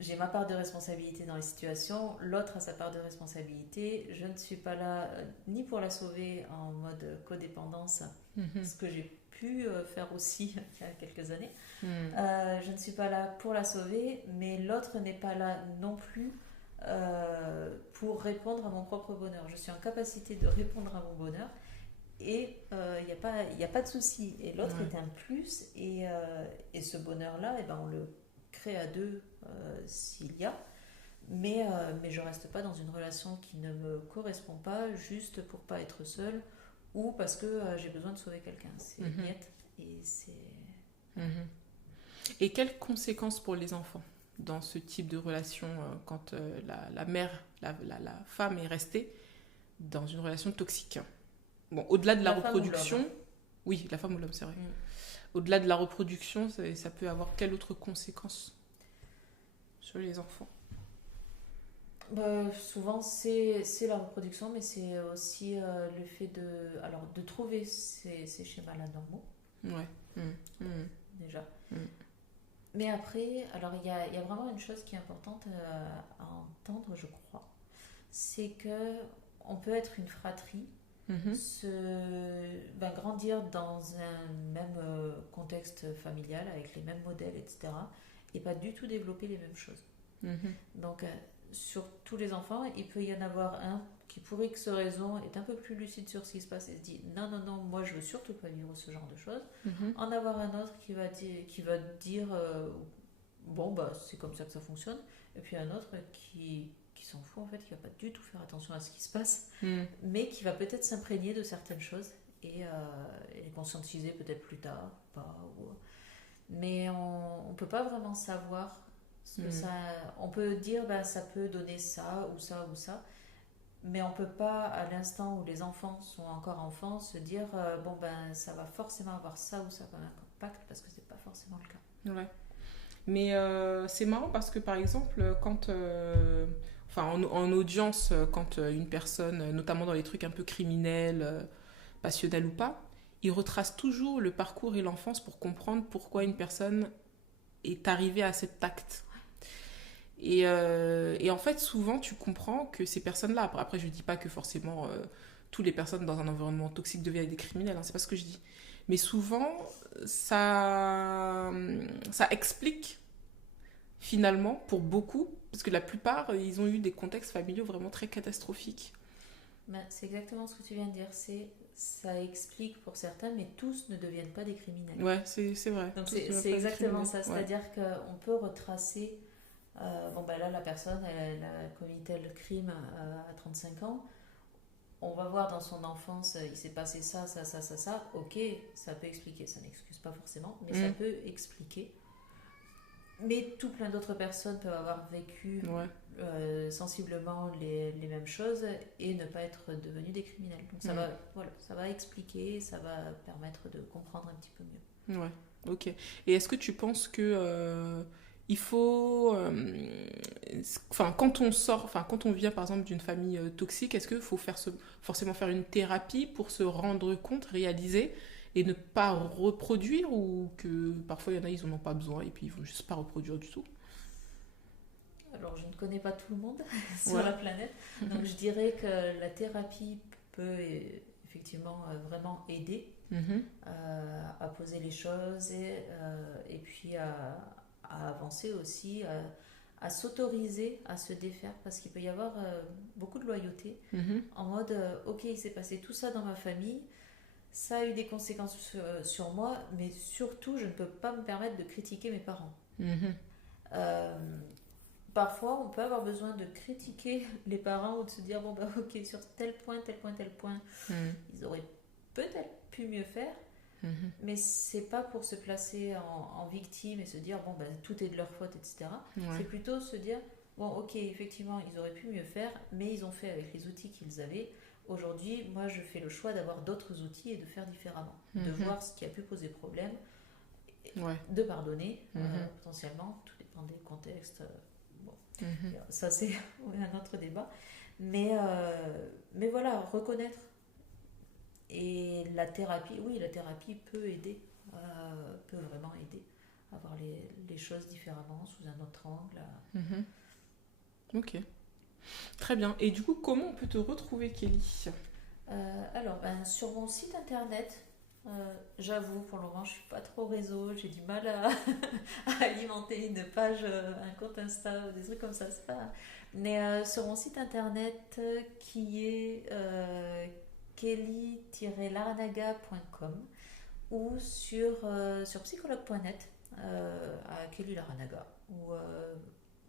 j'ai ma part de responsabilité dans les situations, l'autre a sa part de responsabilité. Je ne suis pas là ni pour la sauver en mode codépendance, Mhm. ce que j'ai pu faire aussi il y a quelques années. Mhm. Je ne suis pas là pour la sauver, mais l'autre n'est pas là non plus pour répondre à mon propre bonheur. Je suis en capacité de répondre à mon bonheur et il y a pas de souci. Et l'autre Ouais. est un plus et ce bonheur-là, eh ben, on le crée à deux s'il y a. Mais je reste pas dans une relation qui ne me correspond pas juste pour pas être seule ou parce que j'ai besoin de sauver quelqu'un. C'est Mhm. niette et c'est... Voilà. Mhm. Et quelles conséquences pour les enfants dans ce type de relation quand la mère, la femme est restée dans une relation toxique? Bon, au-delà de la La femme ou l'homme, hein. reproduction, oui, la femme ou l'homme, c'est vrai. Mm. Au-delà de la reproduction, ça peut avoir quelle autre conséquence sur les enfants? Bah, souvent c'est la reproduction, mais c'est aussi le fait de trouver ces schémas-là normaux, Ouais. Mhm. Mhm. déjà. Mhm. Mais après, alors il y a vraiment une chose qui est importante à entendre, je crois. C'est que on peut être une fratrie, Mhm. grandir dans un même contexte familial, avec les mêmes modèles, etc. Et pas du tout développer les mêmes choses. Mhm. Donc, sur tous les enfants, il peut y en avoir un qui, pour X raison, est un peu plus lucide sur ce qui se passe et se dit non, non, non, moi je veux surtout pas vivre ce genre de choses. Mhm. En avoir un autre qui va dire bon, bah c'est comme ça que ça fonctionne. Et puis un autre qui s'en fout en fait, qui va pas du tout faire attention à ce qui se passe, Mhm. mais qui va peut-être s'imprégner de certaines choses et les conscientiser peut-être plus tard, pas. Mais on peut pas vraiment savoir ce que Mhm. ça. On peut dire ben, ça peut donner ça ou ça ou ça, mais on peut pas à l'instant où les enfants sont encore enfants se dire bon ben ça va forcément avoir ça ou ça comme impact parce que c'est pas forcément le cas. Ouais. Mais c'est marrant parce que par exemple, quand, enfin en audience, quand une personne, notamment dans les trucs un peu criminels, passionnels ou pas, il retrace toujours le parcours et l'enfance pour comprendre pourquoi une personne est arrivée à cet acte. Et en fait, souvent, tu comprends que ces personnes-là, après je dis pas que forcément toutes les personnes dans un environnement toxique deviennent des criminels, hein, c'est pas ce que je dis. Mais souvent, ça, ça explique finalement, pour beaucoup, parce que la plupart, ils ont eu des contextes familiaux vraiment très catastrophiques. Ben, c'est exactement ce que tu viens de dire. Ça explique pour certains, mais tous ne deviennent pas des criminels. Ouais, c'est vrai. Donc Tous ne veulent c'est pas être exactement criminels. ça. Ouais. C'est-à-dire qu'on peut retracer. Bon, ben là, la personne, elle a commis tel crime à 35 ans. On va voir dans son enfance, il s'est passé ça, ça, ça, ça, ça. Ok, ça peut expliquer. Ça n'excuse pas forcément, mais ça Mm. peut expliquer. Mais tout plein d'autres personnes peuvent avoir vécu Ouais. sensiblement les mêmes choses et ne pas être devenus des criminels. Donc Mm. voilà, ça va expliquer, ça va permettre de comprendre un petit peu mieux. Ouais. Ok. Et est-ce que tu penses que il faut, quand on vient par exemple d'une famille toxique, est-ce qu'il faut forcément faire une thérapie pour se rendre compte, réaliser et ne pas reproduire, ou que parfois il y en a, ils n'en ont pas besoin et puis ils vont juste pas reproduire du tout? Alors, je ne connais pas tout le monde sur Ouais. la planète, donc je dirais que la thérapie peut effectivement vraiment aider Mhm, à poser les choses et puis à avancer aussi, à s'autoriser à se défaire, parce qu'il peut y avoir beaucoup de loyauté mhm, en mode ok, il s'est passé tout ça dans ma famille, ça a eu des conséquences sur moi, mais surtout je ne peux pas me permettre de critiquer mes parents. mhm, Euh, Parfois, on peut avoir besoin de critiquer les parents ou de se dire bon bah ok, sur tel point, tel point, tel point, mhm, ils auraient peut-être pu mieux faire, mhm. mais c'est pas pour se placer en victime et se dire bon bah tout est de leur faute, etc. Ouais. C'est plutôt se dire bon ok, effectivement ils auraient pu mieux faire, mais ils ont fait avec les outils qu'ils avaient. Aujourd'hui, moi je fais le choix d'avoir d'autres outils et de faire différemment, de Mhm. voir ce qui a pu poser problème, Ouais. de pardonner Mhm. potentiellement, tout dépend des contextes. Bon, Mhm. ça c'est un autre débat, mais voilà, reconnaître. Et la thérapie, oui, la thérapie peut aider, peut vraiment aider à voir les choses différemment, sous un autre angle. Mhm. Ok. Très bien. Et du coup, comment on peut te retrouver, Kelly? Alors, ben, sur mon site internet, j'avoue, pour le moment, je suis pas trop réseau, j'ai du mal à alimenter une page, un compte Insta, des trucs comme ça. C'est pas... Mais sur mon site internet qui est kelly-laranaga.com ou sur psychologue.net à Kelly Laranaga ou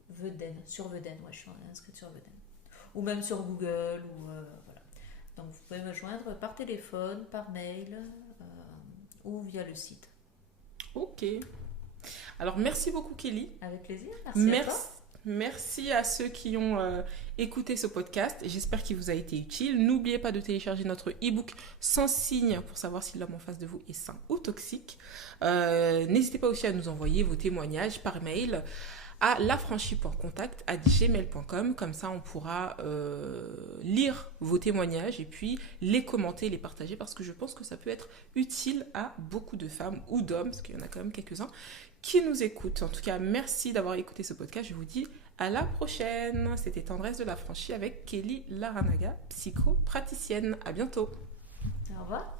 Veden, sur Veden, ouais, je suis inscrite sur Veden. Ou même sur Google, ou voilà. Donc vous pouvez me joindre par téléphone, par mail ou via le site. Ok. Alors, merci beaucoup, Kelly. Avec plaisir, merci à Merci, toi. merci à ceux qui ont écouté ce podcast. J'espère qu'il vous a été utile. N'oubliez pas de télécharger notre e-book sans signe pour savoir si l'homme en face de vous est sain ou toxique. N'hésitez pas aussi à nous envoyer vos témoignages par mail à lafranchie.contact@gmail.com. Comme ça, on pourra lire vos témoignages et puis les commenter, les partager, parce que je pense que ça peut être utile à beaucoup de femmes ou d'hommes, parce qu'il y en a quand même quelques-uns qui nous écoutent. En tout cas, merci d'avoir écouté ce podcast. Je vous dis à la prochaine. C'était Tendresse de la Franchie avec Kelly Laranaga, psychopraticienne. À bientôt. Au revoir.